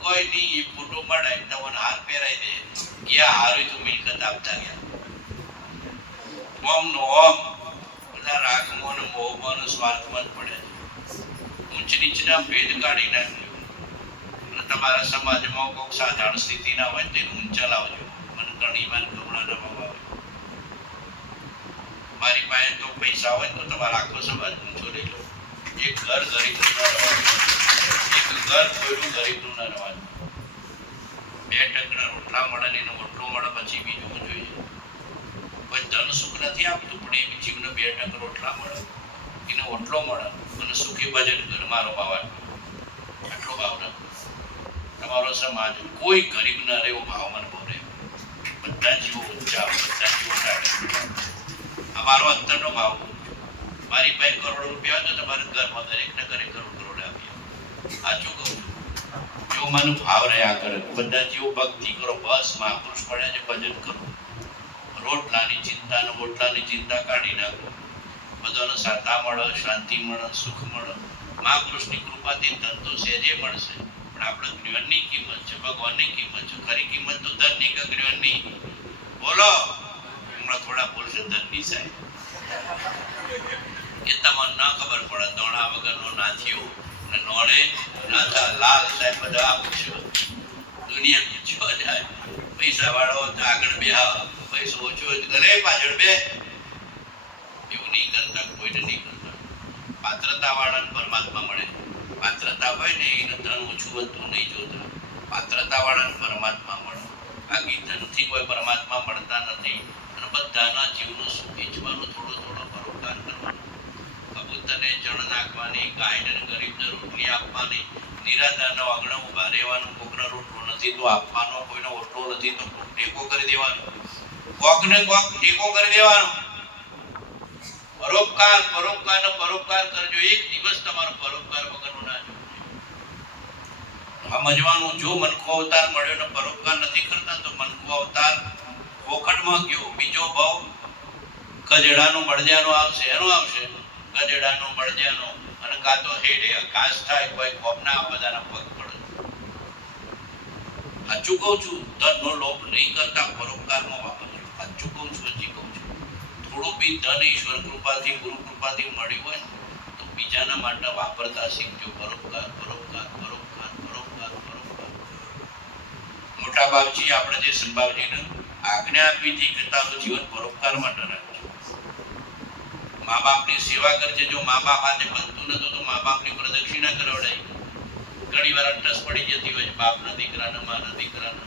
કોઈ નહીં. એ ફોટો પડાય તમને હાર પહેરાઈ દે. ક્યાં હારું તું મિલકત આપતા ગયા. ઓમ નો ઓમ બધા રાગમાં ને મોહમાં સ્વાર્થમાં જ પડે છે. ઊંચ નીચના ભેદ કાઢી નાખ્યો. અને તમારા સમાજમાં કોઈક સાધારણ સ્થિતિ ના હોય તેને ઊંચા લાવજો. મને ઘણી વાર કરુણા ના ભાવ આવે. મારી પાસે તો પૈસા હોય તો તમારા આખો સમાજ ઊંચો લઈ લો. એક ઘર ગરીબનું ના રહેવાનું, એક ઘર કોઈનું ગરીબનું ના રહેવાનું. 2 ટંકના રોટલા મળે ને એનો ઓટલો મળે પછી બીજું જોઈએ. કોઈ ધન સુખ નથી આપતું પણ એ જીવને 2 ટંક રોટલા મળે, એને ઓટલો મળે અને સુખી ભજન કરે. મારો ભાવ આટલો ભાવ ન. તમારો સમાજ કોઈ ગરીબ ના રહે એવો ભાવ મને બોલે. બધા જીવો ઊંચા, બધા જીવો ટાળે. અમારો અંતરનો ભાવ. મારી પાસે કરોડો રૂપિયા તો તમારા ઘરમાં દરેકને ઘરે કરોડ આપ્યા. સાચું કહું છું. જો મને ભાવ રહ્યા કરે, બધા જીવો ભક્તિ કરો. બસ મહાપુરુષ મળ્યા છે, ભજન કરો. રોટલાની ચિંતા ને બોટલાની ચિંતા કાઢી નાખો. બધાને સાતા મળે, શાંતિ મળે, સુખ મળે. મહાપુરુષની કૃપાથી ધન તો સહેજે મળશે, પણ આપણે જ્ઞાનની કિંમત છે, ભગવાનની કિંમત છે. ખરી કિંમત તો ધનની કે જ્ઞાનની? બોલો. હમણાં થોડા બોલશે ધનની સાહેબ. એ તમને ના ખબર પડે. દોણા વગરનો નાથીઓ અને નોળે નાથા લાલ સાહેબ બધા આવું છે. દુનિયા જો જાય. પૈસા વાળો તો આગળ બે પૈસો ઓછો કરે પાછળ બે. એવું નહીં કરતા, કોઈને નહીં કરતા. પાત્રતા વાળાને પરમાત્મા મળે. પાત્રતા હોય ને એને ધન ઓછું વધતું નહીં જોતા. પાત્રતા વાળાને પરમાત્મા મળે. બાકી ધનથી કોઈ પરમાત્મા મળતા નથી. અને બધાના જીવનું સુખ ઈચ્છવાનું, થોડો પરોપકાર કરવાનો. કબૂતરને જળ નાખવાની, ગાયને ગરીબને રોટલી આપવાની, નિરાધારનો આંગણે ઉભા રહેવાનું. કોકનો રોટલો નથી તો આપવાનો, કોઈનો ઓટલો નથી તો ટેકો કરી દેવાનો. કોકને કોક ટેકો કરી દેવાનો. પરોપકાર કરજો. એક દિવસ તમારો પરોપકાર વગરનો ના જોવો. સમજવાનું, જો મનખો અવતાર મળ્યો ને પરોપકાર નથી કરતા તો મનખો અવતાર પોખટમાં ગયો. બીજો ભાવ ગજેડાનો બળદિયાનો આવશે. એનો આવશે ગજેડાનો બળદિયાનો. અને કાં તો હેડે ઘાસ થાય, કોઈ કોપના બધાના પગ પડે. સાચું કહું છું, ધનનો લોભ નહીં કરતા પરોપકારમાં વાપરજો. સાચું કહું છું, હજી કહું છું. થોડું બી ધન ઈશ્વર કૃપાથી ગુરુ કૃપાથી મળ્યું હોય તો બીજાના માટે વાપરતા શીખજો. પરોપકાર પરોપકાર પરોપકાર પરોપકાર પરોપકાર. મોટા બાપજી આપણે જે સંભાવજીને આજ્ઞા આપી હતી કે તારું જીવન પરોપકાર માટે રાખજો. મા બાપની સેવા કરજે. જો મા બાપ આજે બનતું નતું તો મા બાપની પ્રદક્ષિણા કરાવડાય. ઘણી વાર અંટસ પડી જતી હોય છે બાપના દીકરાના માના દીકરાના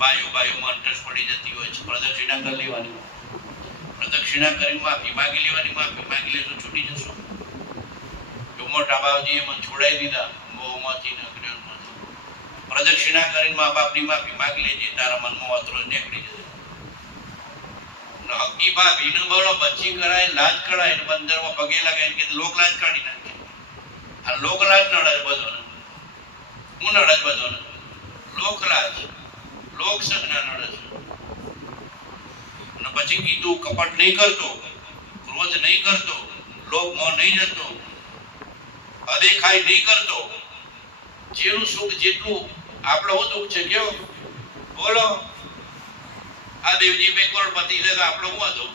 બાયુમાં અંટસ પડી જતી હોય છે. પ્રદક્ષિણા કરી લેવાની. પ્રદક્ષિણા કરી માફી માગી લેવાની. માફી માગી લેશો છૂટી જશો. જો મોટા બાપજીએ મને છોડાઈ દીધા મોહમાંથી ને અજ્ઞાનમાંથી. પ્રદક્ષિણા કરીને મા બાપની માફી માગી લેજે, તારા મનમાં અતરો નીકળી જશે. હકી ભાભીને બોલો બચ્ચી કરાય લાજ કરાય ને બંદરમાં પગે લગાય કે લોક લાજ કાઢી નાખે. આ લોક લાજ નડે બધો ને હું નડે બધો ને લોક લાજ લોક સજ્ઞા નડે છે. અને પછી કીધું કપટ નહીં કરતો, ક્રોધ નહીં કરતો, લોભમાં નહીં જતો, અદેખાઈ નહીં કરતો. જેનું સુખ જેટલું આપણે હું દુઃખ છે કેવો બોલો. આ દેવજી બે કરોડપતિ છે આપણો હું હતો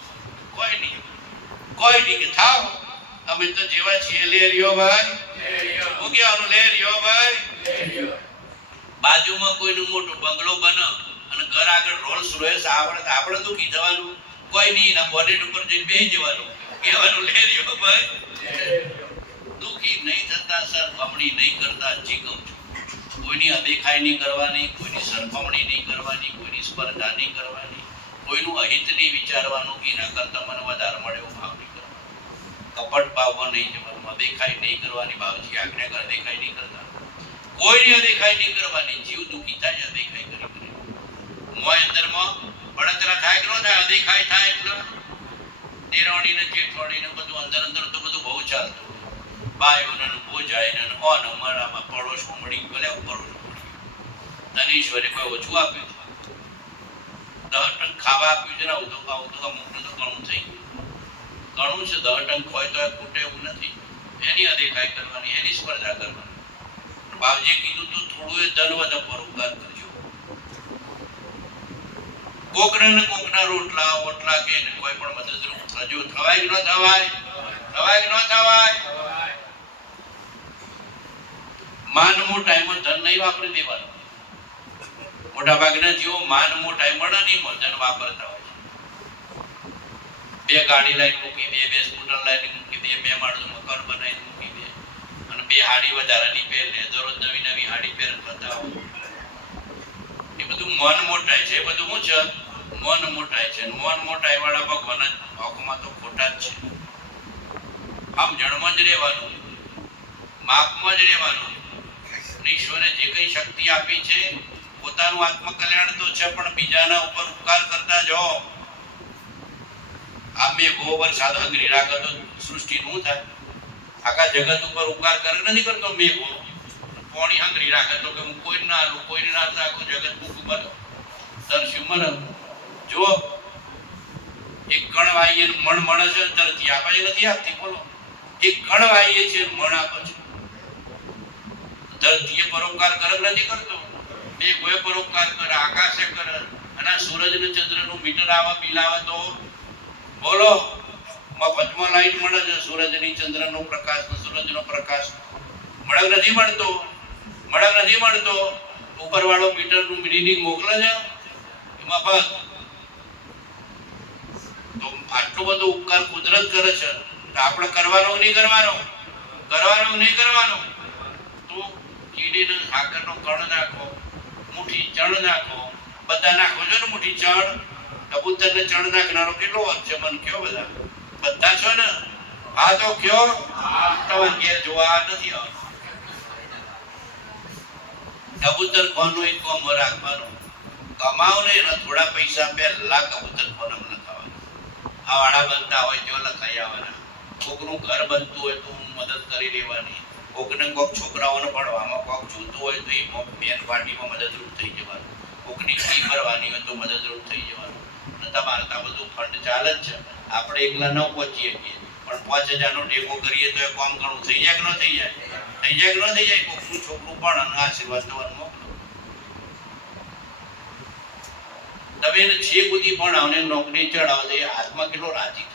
કોઈ નહીં કે થાવ અમે તો જેવા છીએ. લે રહ્યો ભાઈ હું કહેવાનું લે રહ્યો ભાઈ. બાજુમાં કોઈનું મોટું બંગલો બને અને ઘર આગળ રોલ્સ રોયસ આવડે આપણે દુઃખી થવાનું કોઈ નહીં. ના બોનેટ ઉપર જઈને બેસી જવાનું કહેવાનું લે રહ્યો ભાઈ. દુઃખી નહીં થતા સરખામણી નહીં કરતા. હજી કહું છું કોઈની અદેખાઈ નહીં કરવાની, કોઈની સરખામણી નહીં કરવાની, કોઈની સ્પર્ધા નહીં કરવાની, કોઈનું અહિત નહીં વિચારવાનું. એના કરતા મને વધારે મળે એવો ભાવ નહીં કરવાનો. કપટ ભાવમાં નહીં જવાનું. અદેખાઈ નહીં કરવાની. ભાવજી આજ્ઞા કર અદેખાઈ નહીં કરતા. કોઈની અદેખાઈ નહીં કરવાની. જીવ દુઃખી થાય અદેખાઈ કરી મોય અંદરમાં બળતરા થાય કે ન થાય? અદેખાઈ થાય એટલે દેરાણી ને જેઠવાણી ને બધું અંદર અંદર તો બધું બહુ ચાલતું. બાયોને ભોજાય ને ઓન અમારામાં પડોશમાં મળી ભલે પડોશ મળી. ધનેશ્વરે કોઈ ઓછું આપ્યું છે? 10 ટંક ખાવા આપ્યું છે ને આવું તો અમુકને તો ઘણું થઈ ગયું. ઘણું છે 10 ટંક હોય તો ખૂટે એવું નથી. એની અદેખાઈ કરવાની, એની સ્પર્ધા કરવાની. બાપજીએ કીધું તો થોડું એ ધન વધે પરોપકાર કરજો. કોકના રોટલા ઓટલા કે કોઈ પણ મદદરૂપ થજો. થવાય કે ન થવાય? થવાય કે ન થવાય? માનમો ટાઈમમાં ધન નહીં વાપરી દેવાનું. મોટા ભાગના જીવો માનમો ટાઈમ મળે નહીં ધન વાપરતા હોય છે. 2 ગાડી લાઈન મૂકી, 2 સ્કૂટર લાઈન મૂકી, 2 માળનું મકાન બનાવીને મૂકી દે અને 2 હાડી વધારાની પહેર લે. દરરોજ નવી હાડી પહેર કરતા હોય. એ બધું મન મોટાય છે. એ બધું શું છે? મન મોટાય છે. મન મોટાય વાળા ભગવાન હકમાં તો ખોટા જ છે. આમ જણમાં જ રહેવાનું, માપમાં જ રહેવાનું. ઈશ્વરે જે કઈ શક્તિ આપી છે પોતાનું આત્મકલ્યાણ તો છે પણ બીજાના ઉપર ઉપકાર કરતા જાઓ. આ મેઘો વરસાદ હંગરી રાખે તો સૃષ્ટિ નું થાય? આખા જગત ઉપર ઉપકાર કરે નથી કરતો મેઘો. પાણી હંગરી રાખે તો કે હું કોઈ ના આલું, કોઈને ના આખું જગત ભૂખું બનો. તરસ્યું મને જો એક કણ વાઈએ મણ મળે છે તરતી આપે નથી આપતી. બોલો એક કણ વાઈએ છે મણ આપે છે. ધરતીએ પરોપકાર કરે નથી કરતો? બે કોઈ પરોપકાર કરે, આકાશે કરે. અને સૂરજ ને ચંદ્ર નું મીટર આવે બિલ આવે તો બોલો મફતમાં લાઈટ મળે છે. સૂરજ ની ચંદ્ર નો પ્રકાશ, સૂરજ નો પ્રકાશ મળે નથી મળતો? મળે નથી મળતો? ઉપર વાળો મીટર નું રીડિંગ મોકલે છે મફત. તો આટલો બધો ઉપકાર કુદરત કરે છે આપણે કરવાનો નહીં કરવાનો? કરવાનો નહીં કરવાનો? તો કીડીને સાકરનો કણ નાખો, મુઠ્ઠી ચણ નાખો, બધા નાખો છો ને મુઠ્ઠી ચણ. કબૂતરને ચણ નાખનારો કેટલો વર્ગ છે મને કયો? બધા છો ને? હા તો કયો? તમારે ઘેર જોવા નથી આવતું. કબૂતર ખોનું એક કોમ રાખવાનું. કમાવ ને થોડા પૈસા પહેલા કબૂતર ખોન લખાવાનું. આ વાળા બનતા હોય તો લખાઈ આવવાના. કોકનું ઘર બનતું હોય તો મદદ કરી લેવાની. કોકને કોક છોકરાઓને ભણવામાં કોક જોતું હોય તો એ બેન પાર્ટીમાં મદદરૂપ થઈ જવાનું. કોકની ફી ભરવાની હોય તો મદદરૂપ થઈ જવાનું. તમારે તો બધું ફંડ ચાલે જ છે. આપણે એકલા ન પહોંચીએ પણ 5000 નો ટેકો કરીએ તો એ કામ ઘણું થઈ જાય કે ન થઈ જાય? થઈ જાય કે ન થઈ જાય? કોકનું છોકરું પણ અને આશીર્વાદ તમારે મોકલો. તમે એને છે બુદ્ધિ પણ આવને નોકરી ચડાવો તો એ હાથમાં કેટલો રાજી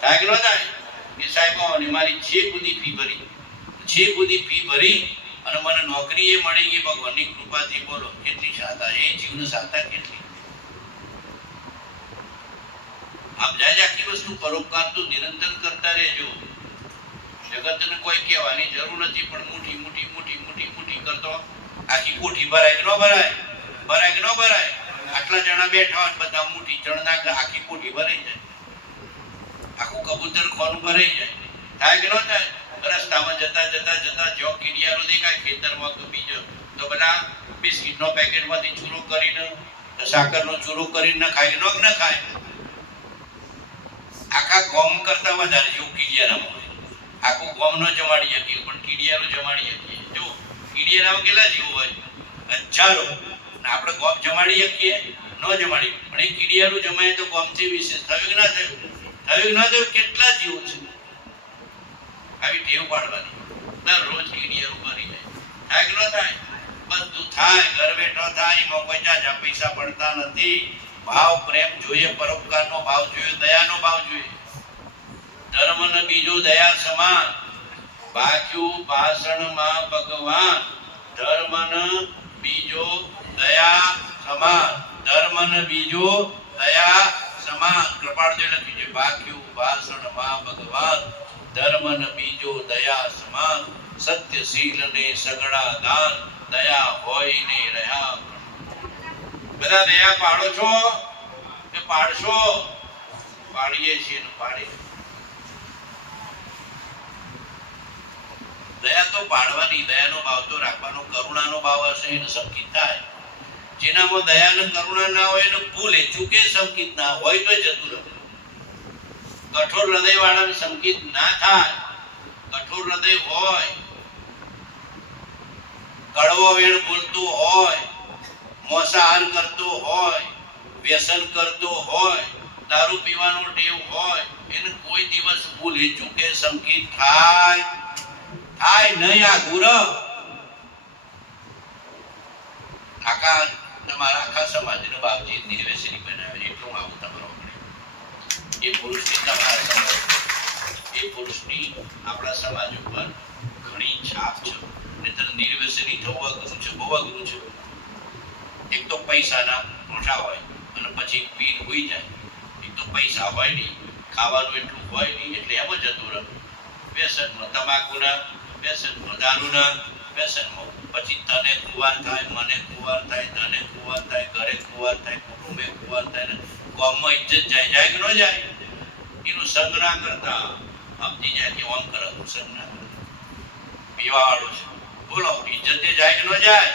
થાય કે ન થાય કે સાહેબ અને મારી છે બુદ્ધિ ફી ભરી અને મને નોકરી એ મળી ગઈ ભગવાનની કૃપાથી. બોલો કેટલી સાતા એ જીવન સાતા કેટલી. આમ જાય આખી વસ્તુ પરોપકાર તો નિરંતર કરતા રહેજો. જગતને કોઈ કહેવાની જરૂર નથી પણ મોટી મોટી મોટી મોટી મોટી કરતો આખી કોઠી ભરાય કે ન ભરાય? ભરાય કે ન ભરાય? આટલા જણા બેઠા હોય બધા મોટી ચણના આખી કોઠી ભરાઈ જાય, આખું કબૂતર ખોનું ભરાઈ જાય. થાય કે ન થાય? રસ્તામાં જતા જતા જતા જો કીડિયારો દેખાય ખેતરમાં તો બીજો તો બધા બિસ્કિટનો પેકેટમાંથી ચૂરો કરીને સાકરનો ચૂરો કરીને ખાય કે ન ખાય? આખા ગોમ કરતા વધારે જેવું કીડિયારામાં હોય. આખું ગોમ ન જમાડી શકીએ પણ કીડિયારો જમાડી શકીએ. જો કીડિયારામાં કેટલા જીવો હોય? હજારો. આપણે ગોમ જમાડી શકીએ? ન જમાડી. પણ એ કીડિયારો જમાય તો ગોમથી વિશેષ થયું કે ના થયું? થયું ના થયું? કેટલા જીવો છે? આવી ટેવ પાડવાની. દરરોજ કીડિયારો મારી જાય. થાય કે ન થાય? બધું થાય, ઘર બેઠો થાય. એમાં કોઈ જાજા પૈસા પડતા નથી. ભાવ પ્રેમ જોઈએ, પરોપકારનો ભાવ જોઈએ, દયાનો ભાવ જોઈએ. ધર્મને બીજો દયા સમાન ભાગ્યું ભાષણમાં ભગવાન. ધર્મને બીજો દયા સમાન. ધર્મને બીજો દયા સમાન. કૃપાળજી લખ્યું છે ભાગ્યું ભાષણમાં ભગવાન. ધર્મને બીજો દયા સમાન. સત્યશીલ ને સગડા દાન. દયા હોય ને રહ્યા. બધા દયા પાડો છો કે પાડશો? પાડીએ છીએ ને પાડીએ. દયા તો પાડવાની, દયાનો ભાવ તો રાખવાનો. કરુણાનો ભાવ હશે એને સંકિત થાય. જેનામાં દયા અને કરુણા ના હોય એને ભૂલે ચૂકે સંકિત ના હોય તો જતું રહે. કઠોર હૃદય વાળાને સંકિત ના થાય. કઠોર હૃદય હોય, કડવો વેણ બોલતું હોય, મોસાહાર કરતો હોય, વ્યસન કરતો હોય, દારૂ પીવાનો ટેવ હોય, એને કોઈ દિવસ ભૂલે ચૂકે સંકિત થાય નહીં. આ ગુરુ તમારા આખા સમાજનો બાપજી નિર્વેશની બનાવે એટલું આવું તમારો એ પુરુષની તમારા સમાજ એ પુરુષની આપણા સમાજ ઉપર ઘણી છાપ છે. નહીતર નિર્વેશની થવું અઘરું છે, બહુ અઘરું છે. એક તો પૈસાના મોટા હોય અને પછી પીન હોઈ જાય. એક તો પૈસા હોય નહીં, ખાવાનું એટલું હોય નહીં, એટલે એમ જ જતું રહે. વ્યસનમાં તમાકુના, વ્યસનમાં દારૂના, વ્યસનમાં પછી તને કુવાર થાય, મને કુવાર થાય, તને કુવાર થાય, ઘરે કુવાર થાય, કુટુંબે કુવાર થાય, ને ગામમાં ઇજ્જત જાય કે ન જાય? એનું સંગ ના કરતા સમજી જાય કે ઓમ કરે સંગ ના કરે. પીવા વાળું છે, બોલો ઇજ્જતે જાય કે ન જાય?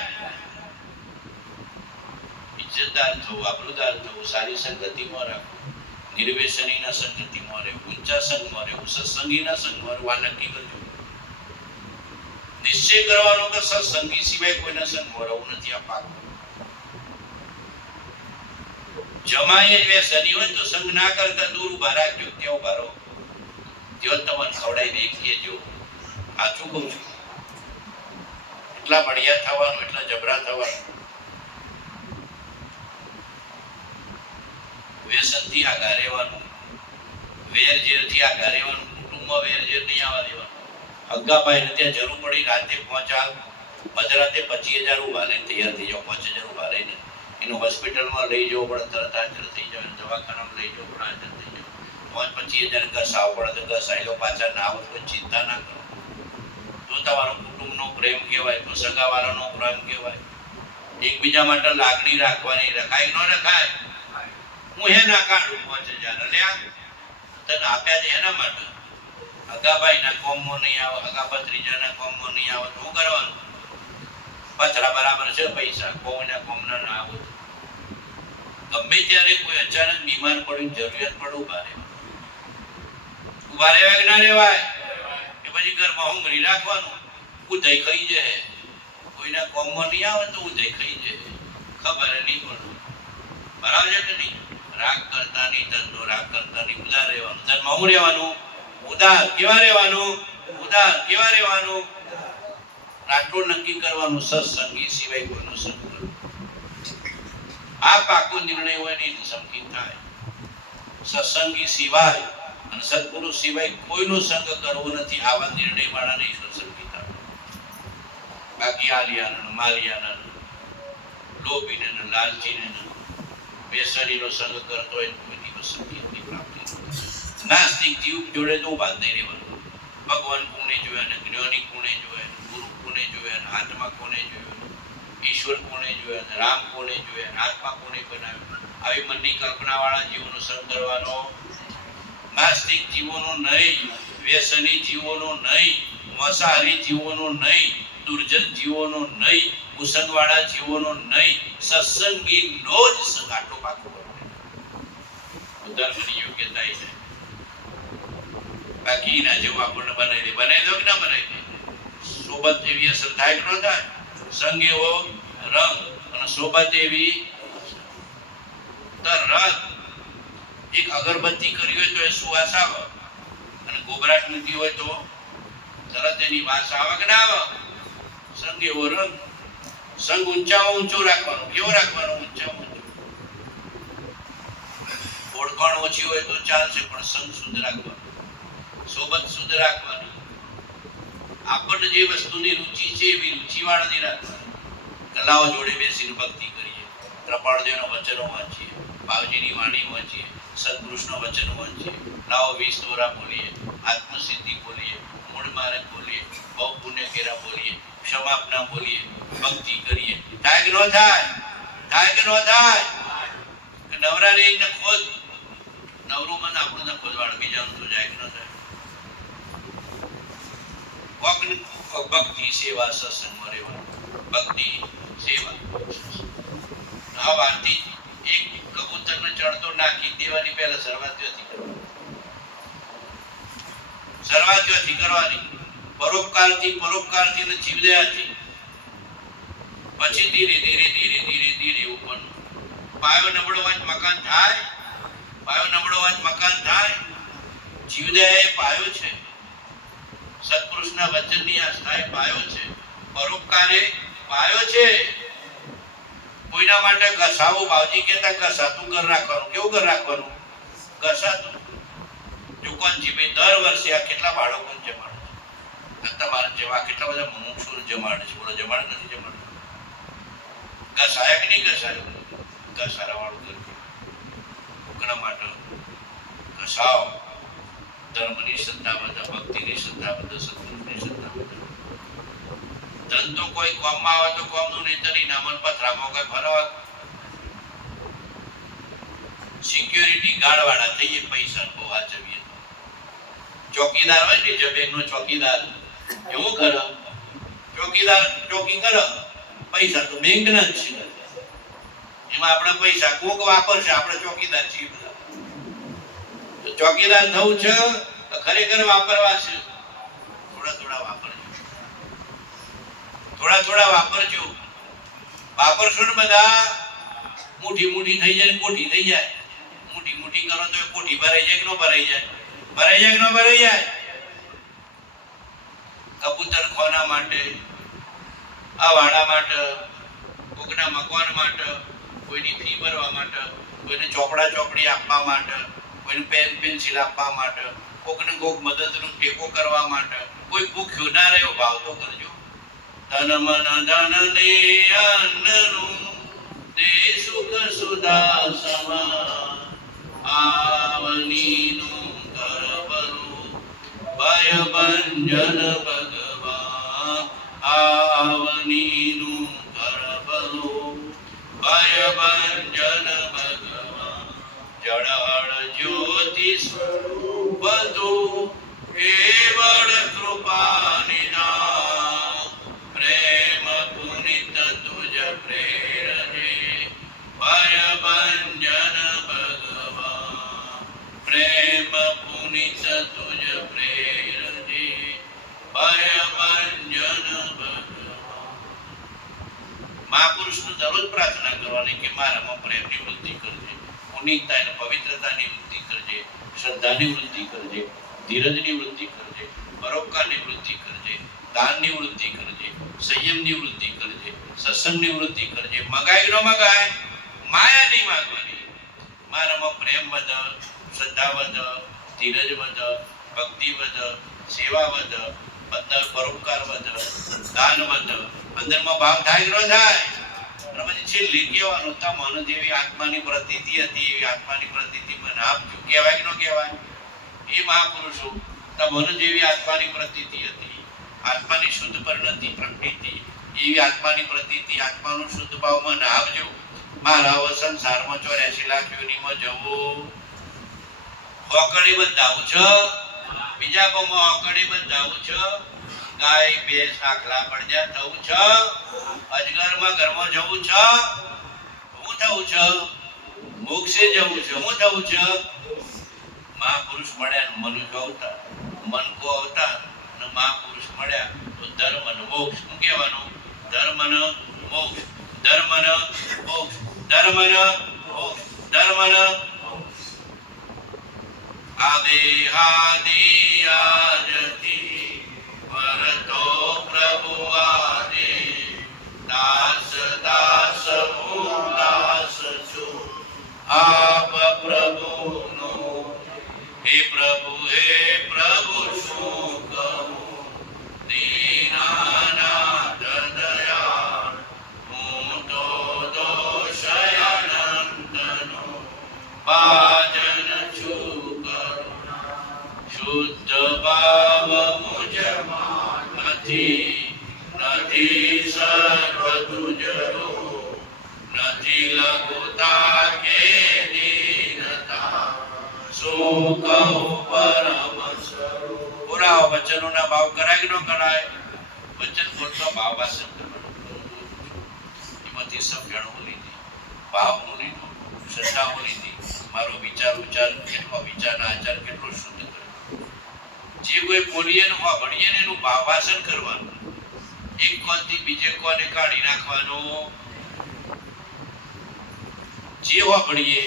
ઇજ્જતદાર થવું, આબરૂદાર થવું, સારી સંગતિમાં રાખવું, નિર્વ્યસનીના સંગતિમાં રહેવું, ઊંચા સંગમાં રહેવું, સત્સંગીના સંગમાં રહેવું. આ નક્કી કરજો. નિશ્ચય કરવાનો કે સત્સંગી સિવાય કોઈના સંગમાં રહેવું નથી. આ પાક જમાય જ વ્યસની હોય તો સંગ ના કરતા દૂર ઉભા રાખજો. ત્યાં ઉભા રહો, ત્યાં તમને ખવડાવી દે કેજો. સાચું કહું છું. એટલા બળિયા થવાનું, એટલા જબરા થવાનું. વ્યસનથી આગળ રહેવાનું, વેરઝેરથી આગળ રહેવાનું. કુટુંબમાં વેરઝેર નહીં આવવા દેવાનું. અગ્ગાભાઈ ને ત્યાં જરૂર પડી રાતે પહોંચા, મધરાતે 25,000 ઉભા લઈને તૈયાર થઈ જાવ. 5,000 ઉભા લઈને એનું હોસ્પિટલમાં લઈ જવું પડે, તરત હાજર થઈ જાવ. દવાખાનામાં લઈ જવું પડે, હાજર થઈ જાવ. 25,000 ઘસાવ પડે તો ઘસાઈ લો. પાછા ના આવો તો ચિંતા ના કરો. તો તમારો કુટુંબનો પ્રેમ કહેવાય, તો સગાવાળાનો પ્રેમ કહેવાય. એકબીજા માટે લાગણી રાખવાની. રખાય ન રખાય? હું હે ના કાઢું 5,000 લ્યા તને આપ્યા છે એના માટે. અગાભાઈના કોમમાં નહીં આવે, અગા ભત્રીજાના કોમમાં નહીં આવે તો શું કરવાનું? પથરા બરાબર છે પૈસા, કોઈના કોમના ના આવે. ગમે ત્યારે કોઈ અચાનક બીમાર પડી જરૂરિયાત પડે ઉભા રહેવા. ઉભા રહેવાય કે ના રહેવાય? કે પછી ઘરમાં ઊંઘરી રાખવાનું? ઉધઈ ખાઈ જાય. કોઈના કોમમાં નહીં આવે તો ઉધઈ ખાઈ જાય. ખબર નહીં પડે. બરાબર છે કે નહીં? રાગ કરતા નહીં, ધંધો રાગ કરતા નહીં. ઉદાર રહેવાનું. ધર્મમાં હું રહેવાનું? ઉદાર. કેવા રહેવાનું? ઉદાર. કેવા રહેવાનું? આટલું નક્કી કરવાનું. સત્સંગી સિવાય કોઈનો સંગ. આ પાકો નિર્ણય હોય ને સંકિત થાય. સત્સંગી સિવાય અને સત્પુરુષ સિવાય કોઈનો સંગ કરવો નથી, આવા નિર્ણય વાળાને ઈશ્વર સંકિત આપે. બાકી આલિયાના માલિયાના લોભીને લાલચીને બેસરીનો સંગ કરતો હોય કોઈ દિવસ સંગીતની પ્રાપ્તિ. નાસ્તિક જીવ જોડે તો વાત નહીં રહેવાનું. ભગવાન કોને જોયા ને જ્ઞાની કોને જોયા, ગુરુ કોને જોયા, આત્મા કોને જોયો, ઈશ્વર કોને જોયા, રામ કોને જોયા, આત્મા કોને બનાવ્યો, આવી મનની કલ્પના વાળા જીવોનો સંગ કરવાનો. નાસ્તિક જીવોનો નહીં, વ્યસની જીવોનો નહીં, માંસાહારી જીવોનો નહીં, દુર્જન જીવોનો નહીં, કુસંગવાળા જીવોનો નહીં, સત્સંગીનો જ સંગાટો પાકો ધર્મની યોગ્યતા છે. બાકી ના જેવું આપણને બનાવી દો કે ના બનાવી દે. સોબત એવી અસર થાય કે ન થાય? સંગ એવો રંગ અને સોબત એવી રંગ. એક અગરબત્તી કરી હોય તો એ સુવાસ આવે, અને ગોબરાટ મૂકી હોય તો તરત એની વાસ આવે કે ના આવે? સંગ એવો રંગ. સંગ ઊંચામાં ઊંચો રાખવાનો. કેવો રાખવાનો? ઊંચામાં ઊંચો. ઓળખાણ ઓછી હોય તો ચાલશે, પણ સંગ શુદ્ધ રાખવાનો, સોબત શુદ્ધ રાખવાની. આપણને જે વસ્તુની રુચિ છે એવી રુચિ વાળાની રાખવાની. કલાઓ જોડે બેસીને ભક્તિ કરીએ, કૃપાળદેવના વચનો વાંચીએ, બાવજીની વાણી વાંચીએ, સદપુરુષનો વચન વાંચીએ, લાવો 20 દોરા બોલીએ, આત્મસિદ્ધિ બોલીએ, મૂળ માર્ગ બોલીએ, બહુ પુણ્ય કેરા બોલીએ, ક્ષમાપના બોલીએ, ભક્તિ કરીએ. થાય કે ન થાય? થાય કે ન થાય? નવરા રહીને ખોદ, નવરું મન આપણું ખોદવાડ, બીજાનું તો જાય કે ન થાય? ભક્તિ સેવા સત્સંગમાં રહેવાનું. ભક્તિ સેવા. આ વાતથી એક કબૂતરને ચડતો નાખી દેવાની પહેલા શરૂઆત ક્યાંથી કરવાની? પરોપકારથી ને જીવદયાથી. પછી ધીરે ધીરે ધીરે ધીરે ધીરે ઉપરનું. પાયો નબળો હોય મકાન થાય. પાયો નબળો હોય મકાન થાય. જીવદયા એ પાયો છે. સત્પુરુષના વચનની આસ્થા એ પાયો છે. પરોપકાર એ પાયો છે. કોઈના માટે ઘસાવું, બાવજી કહેતા ઘસાતું ઘર રાખવાનું. કેવું ઘર રાખવાનું? ઘસાતું. જોકોનજી ભાઈ દર વર્ષે આ કેટલા બાળકોને જમાડે છે? તમારા જેવા કેટલા બધા મુમુક્ષુને જમાડે છે. બોલો, જમાડે નથી જમાડે? ઘસાયા કે નહીં ઘસાયો? ઘસારા વાળું ઘર. કોના માટે ઘસાવ? ધર્મની શ્રદ્ધા બધા, ભક્તિની શ્રદ્ધા બધા, સત્પુરુષની શ્રદ્ધા બધા. ધન તો કોઈ કોમમાં આવે તો કોમનું નહીં તરી નામન પથરામાં કોઈ ફરવા. સિક્યોરિટી ગાર્ડ વાળા થઈએ, પૈસા બહુ વાંચવીએ. ચોકીદાર હોય ને, જબેગનો ચોકીદાર એવું કરે. ચોકીદાર ચોકી કરે, પૈસા તો બેંક ના જ છે. એમાં આપણે પૈસા કોક વાપરશે, આપણે ચોકીદાર છીએ બધા. ચોકીદાર થવું છે તો ખરેખર વાપરવા છે. થોડા થોડા વાપરજો, થોડા થોડા વાપરજો. વાપરશો ને બધા, મુઠ્ઠી મુઠ્ઠી થઈ જાય, કોઠી થઈ જાય. મુઠ્ઠી મુઠ્ઠી કરો તો કોઠી ભરાઈ જાય કે ન ભરાઈ જાય? ભરાઈ જાય કે ન ભરાઈ જાય? કબૂતર ખોના માટે, આ વાડા માટે, કોકના મકાન માટે, કોઈની ફી ભરવા માટે, કોઈને ચોપડા ચોપડી આપવા માટે, કોઈને પેન પેન્સિલ આપવા માટે, કોકને કોક મદદરૂપ ટેકો કરવા માટે. કોઈ ભૂખ્યો ના રહ્યો ભાવ તો કરજો. તન મન ધન ને અન્નનું દે સુખ સુધા સમા. આવનીનું કરબરું ભય ભંજન ભગવાન. આવનીનું કરબરું ભય ભંજન ભગવાન. જળ જ્યોતિ સ્વરૂપ બધું કેવળ કૃપા નિધાન. પ્રેમ પુનિત તુજ પ્રેરજે ભય ભંજન ભગવાન. પ્રેમ પુનિત તુજ પ્રેરજે ભય ભંજન ભગવાન. મહાપુરુષનું દરરોજ પ્રાર્થના કરવાની કે મારામાં પ્રેમની વૃદ્ધિ કરજે, પુનિતતા અને પવિત્રતાની વૃદ્ધિ કરજે, શ્રદ્ધાની વૃદ્ધિ કરજે, ધીરજની વૃદ્ધિ કરજે, પરોપકારની વૃદ્ધિ કરજે, દાનની વૃદ્ધિ કરજે, સંયમની વૃદ્ધિ કરજે, સત્સંગની વૃદ્ધિ કરજે. મગાય ન મગાય? માયા નહીં માગવાની. મારામાં પ્રેમ વધ, શ્રદ્ધા વધ, ધીરજ વધ, ભક્તિ વધ, સેવા વધ, અંદર પરોપકાર વધ, દાન વધ. અંદરમાં ભાવ થાય કે ન થાય? અને પછી છેલ્લે કહેવાનું તમન જેવી આત્માની પ્રતીતિ હતી એવી આત્માની પ્રતીતિ મને આપજો. કહેવાય કે ન કહેવાય? એ મહાપુરુષો તમન જેવી આત્માની પ્રતીતિ હતી, આત્માની શુદ્ધ પરિણતિ પ્રકૃતિ એવી આત્માની પ્રતીતિ, આત્માનું શુદ્ધ ભાવ મને આપજો. મારા હવે સંસારમાં 84 લાખ યોનિમાં જવું, હોકડી બંધાવું છે, બીજા ભાવમાં હોકડી બંધાવું છે, ગાય ભેંસ આખલા પડ્યા થવું છે, અજગરમાં ઘરમાં જવું છે, હું થવું છે, મોક્ષે જવું છે, હું થવું છે. મહાપુરુષ મળ્યા મનુષ્ય અવતાર, મનકો અવતાર અને મહાપુરુષ મળ્યા તો ધર્મ અને મોક્ષ. શું કહેવાનું? ધર્મ અને મોક્ષ, ધર્મ અને મોક્ષ, ધર્મ અને મોક્ષ, ધર્મ અને આદેહાદિ આદિ પરતો પ્રભુ આદિ દાસ દાસ હું દાસ છું આપ પ્રભુનો. હે પ્રભુ શું કહું, દીનાનાથ દયાળ હું તો દોષયનંતનો ભાજન છું કરુણા. શુદ્ધ ભાવ મુજમાં નથી સર્વ તુજરો, નથી લઘુતા કે દીનતા, શું કહું પરમ સ્વરૂપ. પૂરા વચનોના ભાવ કરાય કે ન કરાય? વચન બોલતો ભાવ વાસન કરવાનું. એમાંથી સમજણ લીધી, ભાવ લીધું, શ્રદ્ધા લીધી, મારો વિચાર કેટલો, વિચારના આચાર કેટલો શુદ્ધ કરે. જે કોઈ બોલીએ ને ભણીએ ને એનું ભાવ વાસન કરવાનું. એક કોણથી બીજે કોને કાઢી નાખવાનો. જે ભણીએ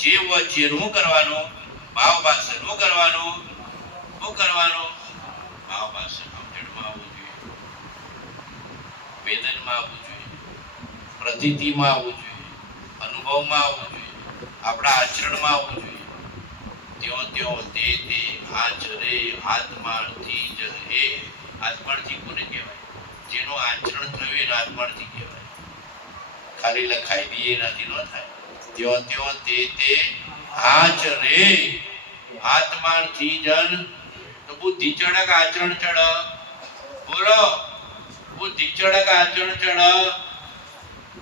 જે જેનું કરવાનું ભાવ વાસન. શું કરવાનું? શું કરવાનું? ભાવ વાસન. સમજણમાં આવવું જોઈએ, વેદનમાં આવવું જોઈએ, પ્રતીતિમાં આવવું જોઈએ, અનુભવમાં આવવું જોઈએ, આપણા આચરણમાં આવવું જોઈએ. ત્યો તે આચરે આત્માર્થી જ. એ આત્માર્થી કોને કહેવાય? જેનું આચરણ થયું એને આત્માર્થી કહેવાય. ખાલી લખાઈ દઈએ એનાથી ન થાય. ત્યો તે આચરે આત્માર્થી જન. તો બુદ્ધિ ચડક આચરણ ચડ. બોલો, બુદ્ધિ ચડક આચરણ ચડ.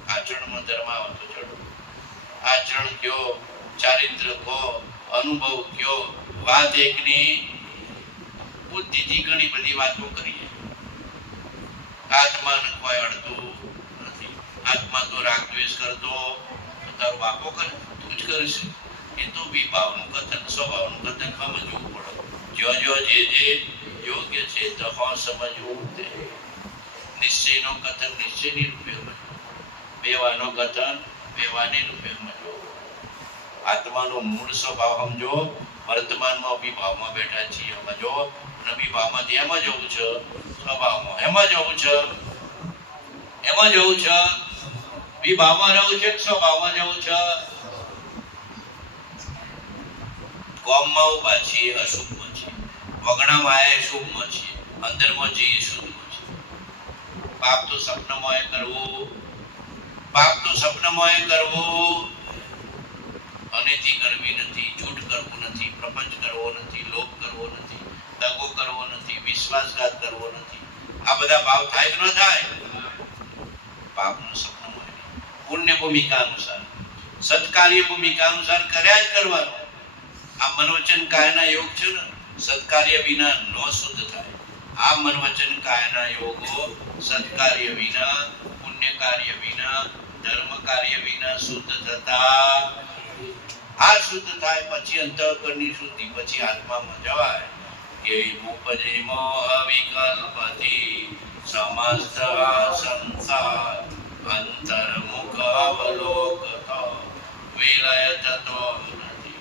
આચરણમાં ધર્મ આવે તો ચડો. આચરણ કયો, ચારિત્ર કો, અનુભવ કયો, વાત એકની. બુદ્ધિથી ઘણી બધી વાતો કરીએ. આત્માને કોઈ અડતું નથી. આત્મા તો રાગ દ્વેષ કરતો તારો બાપો કરે, તું જ કરીશ. એ તો વિભાવનું કથન, સ્વભાવનું કથન સમજવું પડે. જો જે યોગ્ય છે તો સમજવું. તે નિશ્ચયનો કથન નિશ્ચયની રૂપે સમજવો, બેવાનો કથન બેવાની રૂપે સમજવો. આત્માનો મૂળ સ્વભાવ સમજો. વર્તમાનમાં વિભાવમાં બેઠા છીએ સમજો. અને વિભાવમાંથી એમાં જવું છે, સ્વભાવમાં એમાં જવું છે, એમાં જવું છે. વિભાવમાં રહેવું છે, સ્વભાવમાં જવું છે. કોમમાં ઉભા છીએ અશુભમાં છીએ, વગણામાં આયા શુભમાં છીએ, અંદરમાં જઈએ શુદ્ધમાં છીએ. પાપ તો સપનામાં કરવું, પાપ તો સપનામાં કરવું. અનીતિ કરવી નથી, જૂઠ કરવું નથી, પ્રપંચ કરવો નથી, લોભ કરવો નથી, દગો કરવો નથી, વિશ્વાસઘાત કરવો નથી. આ બધા ભાવ થાય કે ન થાય? પાપનું સપનામાં. પુણ્ય ભૂમિકા અનુસાર, સત્કાર્ય ભૂમિકા અનુસાર કર્યા જ કરવાનું. આ મનોવચન કાયના યોગ છે ને, સત્કાર્ય વિના ન શુદ્ધ થાય. આ મનોવચન કાયના યોગો સત્કાર્ય વિના, પુણ્ય કાર્ય વિના, ધર્મ કાર્ય વિના શુદ્ધ થતા. આ શુદ્ધ થાય પછી અંતઃકરણની શુદ્ધિ, પછી આત્મામાં જવાય. કે ઉપજે મોહ વિકલ્પથી સમસ્ત સંસાર અંતર્મુખ અવલોકતો વિલય થતો નથી.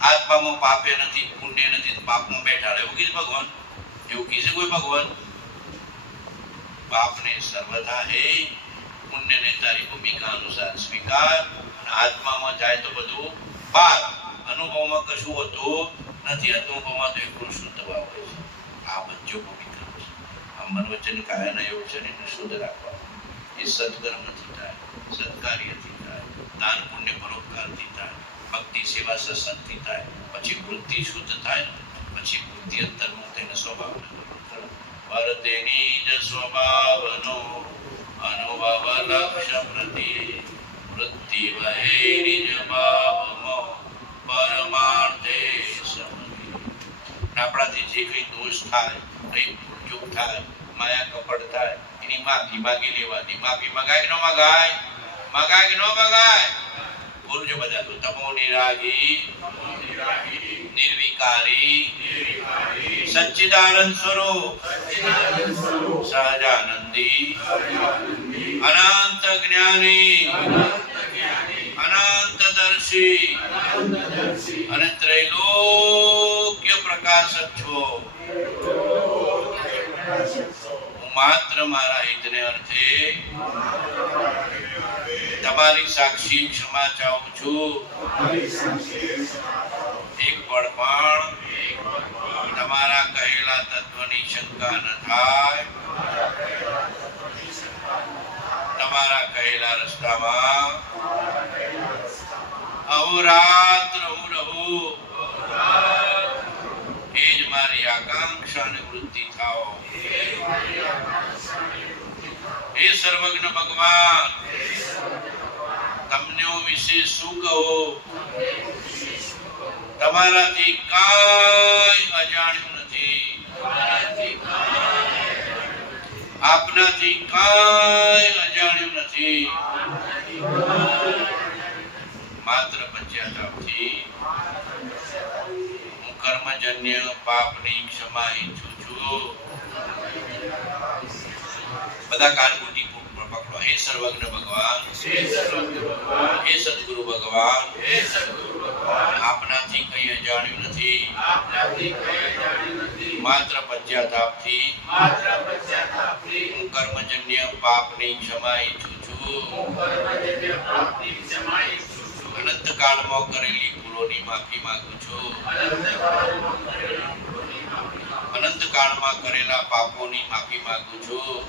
આત્મામાં પાપે નથી, પુણ્ય નથી, પાપમાં બેઠા રહે. એવું કીધું ભગવાન? એવું કીધું કોઈ ભગવાન? પાપને સર્વથા હે, પુણ્યને તારી ભૂમિકા અનુસાર સ્વીકાર. આત્મામાં જાય તો બધું બહાર. અનુભવમાં કશું હોતું નથી. અનુભવમાં તો એકલું શુદ્ધ ભાવ હોય છે. આ બધું પવિત્ર છે. આ મન વચન કાયાના એવું છે ને એને શુદ્ધ રાખવા. એ સત્કર્મથી થાય, સત્કાર્યથી થાય, દાન પુણ્ય પરોપકારથી થાય, ભક્તિ સેવા સત્સંગથી થાય, પછી વૃત્તિ શુદ્ધ થાય, પછી બુદ્ધિ અંતર્મુખ થઈને સ્વભાવને વર્તેની જ સ્વભાવનો અનુભવ લક્ષ્ય પ્રતિ વૃત્તિ વહે નિજ ભાવમાં પરમાર્થે સમજી. આપણાથી જે કઈ દોષ થાય, કઈ ચૂક થાય, માયા કપટ થાય, એની માફી માગી લેવાની. માફી મગાય કે ન મગાય? મગાય કે ન મગાય? બોલજો બધા તો. તમો નિરાગી નિર્વિકારી સચ્ચિદાનંદ સ્વરૂપ સહજાનંદી અનંત જ્ઞાની અનંત દર્શી અને ત્રૈલોક્ય પ્રકાશક છો. હું માત્ર મારા હિતને અર્થે તમારી સાક્ષી ક્ષમા ચાહું છું. એક પળ પણ તમારા કહેલા તત્વની શંકા ન થાય. તમારા કહેલા રસ્તામાં અહોરાત્ર હું રહું. એ જ મારી આકાંક્ષા અને વૃત્તિ થાઓ. હે સર્વજ્ઞ ભગવાન, તમને વિશે શું કહો? તમારાથી કાંઈ અજાણ્યું નથી. આપનાથી કાંઈ અજાણ્યું નથી. માત્ર પશ્ચાતાપથી હું કર્મજન્ય પાપની ક્ષમા ઈચ્છું છું. બધા કાનગુટી પકડો. હે સર્વજ્ઞ ભગવાન, હે સદગુરુ ભગવાન, આપનાથી કંઈ અજાણ્યું નથી. માત્ર પશ્ચાતાપથી હું કર્મજન્ય પાપની ક્ષમા ઈચ્છું છું. અનંત કાળમાં કરેલી ભૂલોની માફી માંગુ છું. અનંત કાળમાં કરેલા પાપોની માફી માંગુ છું.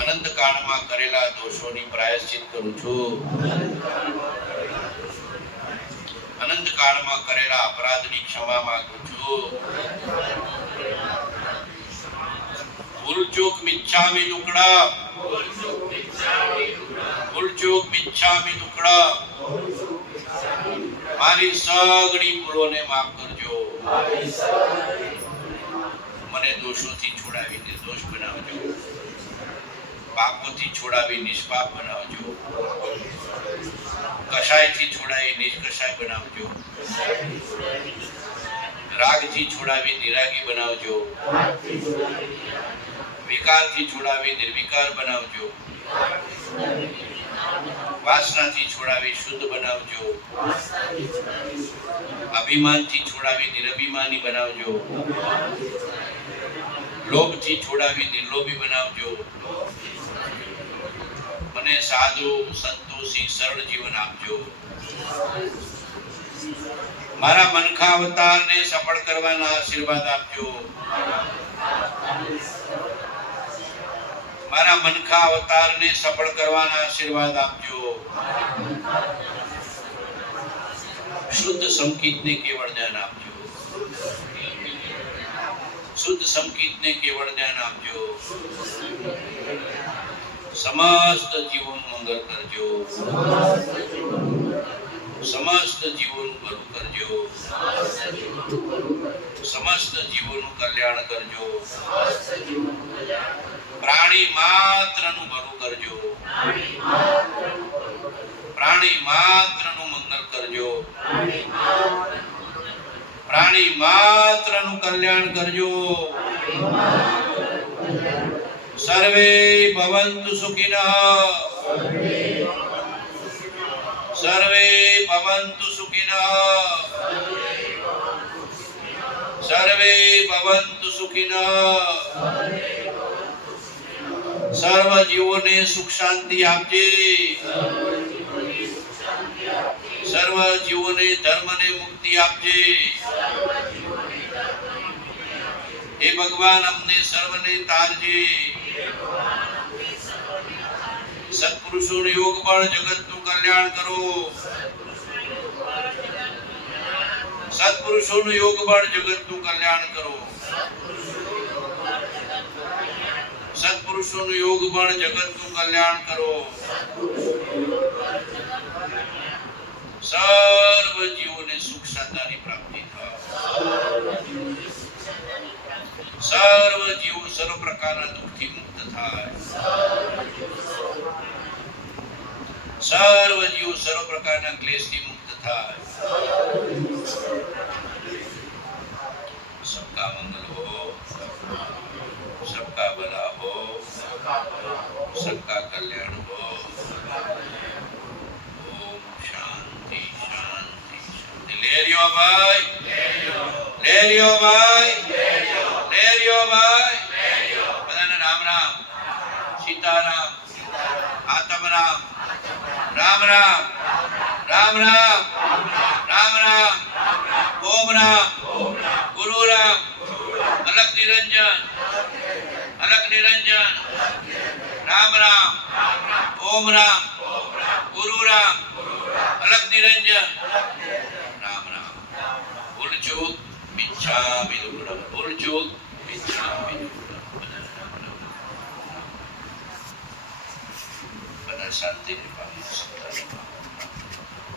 અનંત કાળમાં કરેલા દોષોની પ્રાયશ્ચિત કરું છું. અનંત કાળમાં કરેલા અપરાધની ક્ષમા માંગુ છું. ભૂલચૂક મિચ્છામિ દુક્કડમ. ભૂલચૂક મિચ્છામિ દુક્કડમ. મારી સગળી ભૂલોને માફ કરજો. મને દોષોથી છોડાવી નિર્દોષ બનાવજો. પાપોથી છોડાવી નિષ્પાપ બનાવજો. કશાયથી છોડાવી નિષ્કશાય બનાવજો. રાગથી છોડાવી નિરાગી બનાવજો. વિકારથી છોડાવી નિર્વિકાર બનાવજો. વાસનાથી છોડાવી શુદ્ધ બનાવજો. અભિમાનથી છોડાવી નિરભિમાની બનાવજો. લોભથી છોડાવી નિર્લોભી બનાવજો. મને સાધુ સંતોષી સરળ જીવન આપજો. મારા મનખા અવતારને સફળ કરવાના આશીર્વાદ આપજો. મારા મનખા અવતારને સફળ કરવાના આશીર્વાદ આપજો. શુદ્ધ સંકિતને કેવળ જ્ઞાન આપજો. શુદ્ધ સંકિતને કેવળ જ્ઞાન આપજો. સમસ્ત જીવોનું મંગળ કરજો. સમસ્ત જીવોનું ભલું કરજો. સમસ્ત જીવોનું કલ્યાણ કરજો. પ્રાણી માત્રનું ભલું કરજો. પ્રાણી માત્રનું મંગળ કરજો. પ્રાણી માત્રનું કલ્યાણ કરજો. સર્વે ભવન્તુ સુખિનઃ. સર્વે ભવન્તુ સુખિનઃ. સર્વે ભવન્તુ સુખિનઃ. સર્વ જીવોને સુખ શાંતિ આપજે. સર્વ જીવોને ધર્મ ને મુક્તિ આપજે. હે ભગવાન અમને સર્વને તારજે. સત્પુરુષોનું યોગ બળ જગતનું કલ્યાણ કરો. સત્પુરુષોનું યોગ બળ જગતનું કલ્યાણ કરો. સત્પુરુષોનું યોગ બળ જગતનું કલ્યાણ કરો. સર્વ જીવોને સુખ શાંતિની પ્રાપ્તિ થાય. સર્વ જીવો સર્વ પ્રકારના દુઃખથી મુક્ત થાય. સર્વ જીવો સર્વ પ્રકારના ક્લેશથી મુક્ત થાય. सबका मंगल हो, सबका भला हो, सबका कल्याण हो. ओम शांति शांति शांति. ले लियो भाई, ले लियो भाई, ले लियो भाई. बधाने राम राम, सीताराम, आत्म राम, राम राम, राम राम, राम राम, ओम राम, गुरु राम, अलग निरंजन, अलग निरंजन, राम राम, ओम राम, गुरु राम, अलग निरंजन, राम राम. भूल चूक मिच्छामि दुक्कडम. भूल चूक मिच्छामि दुक्कडम. बधा शांति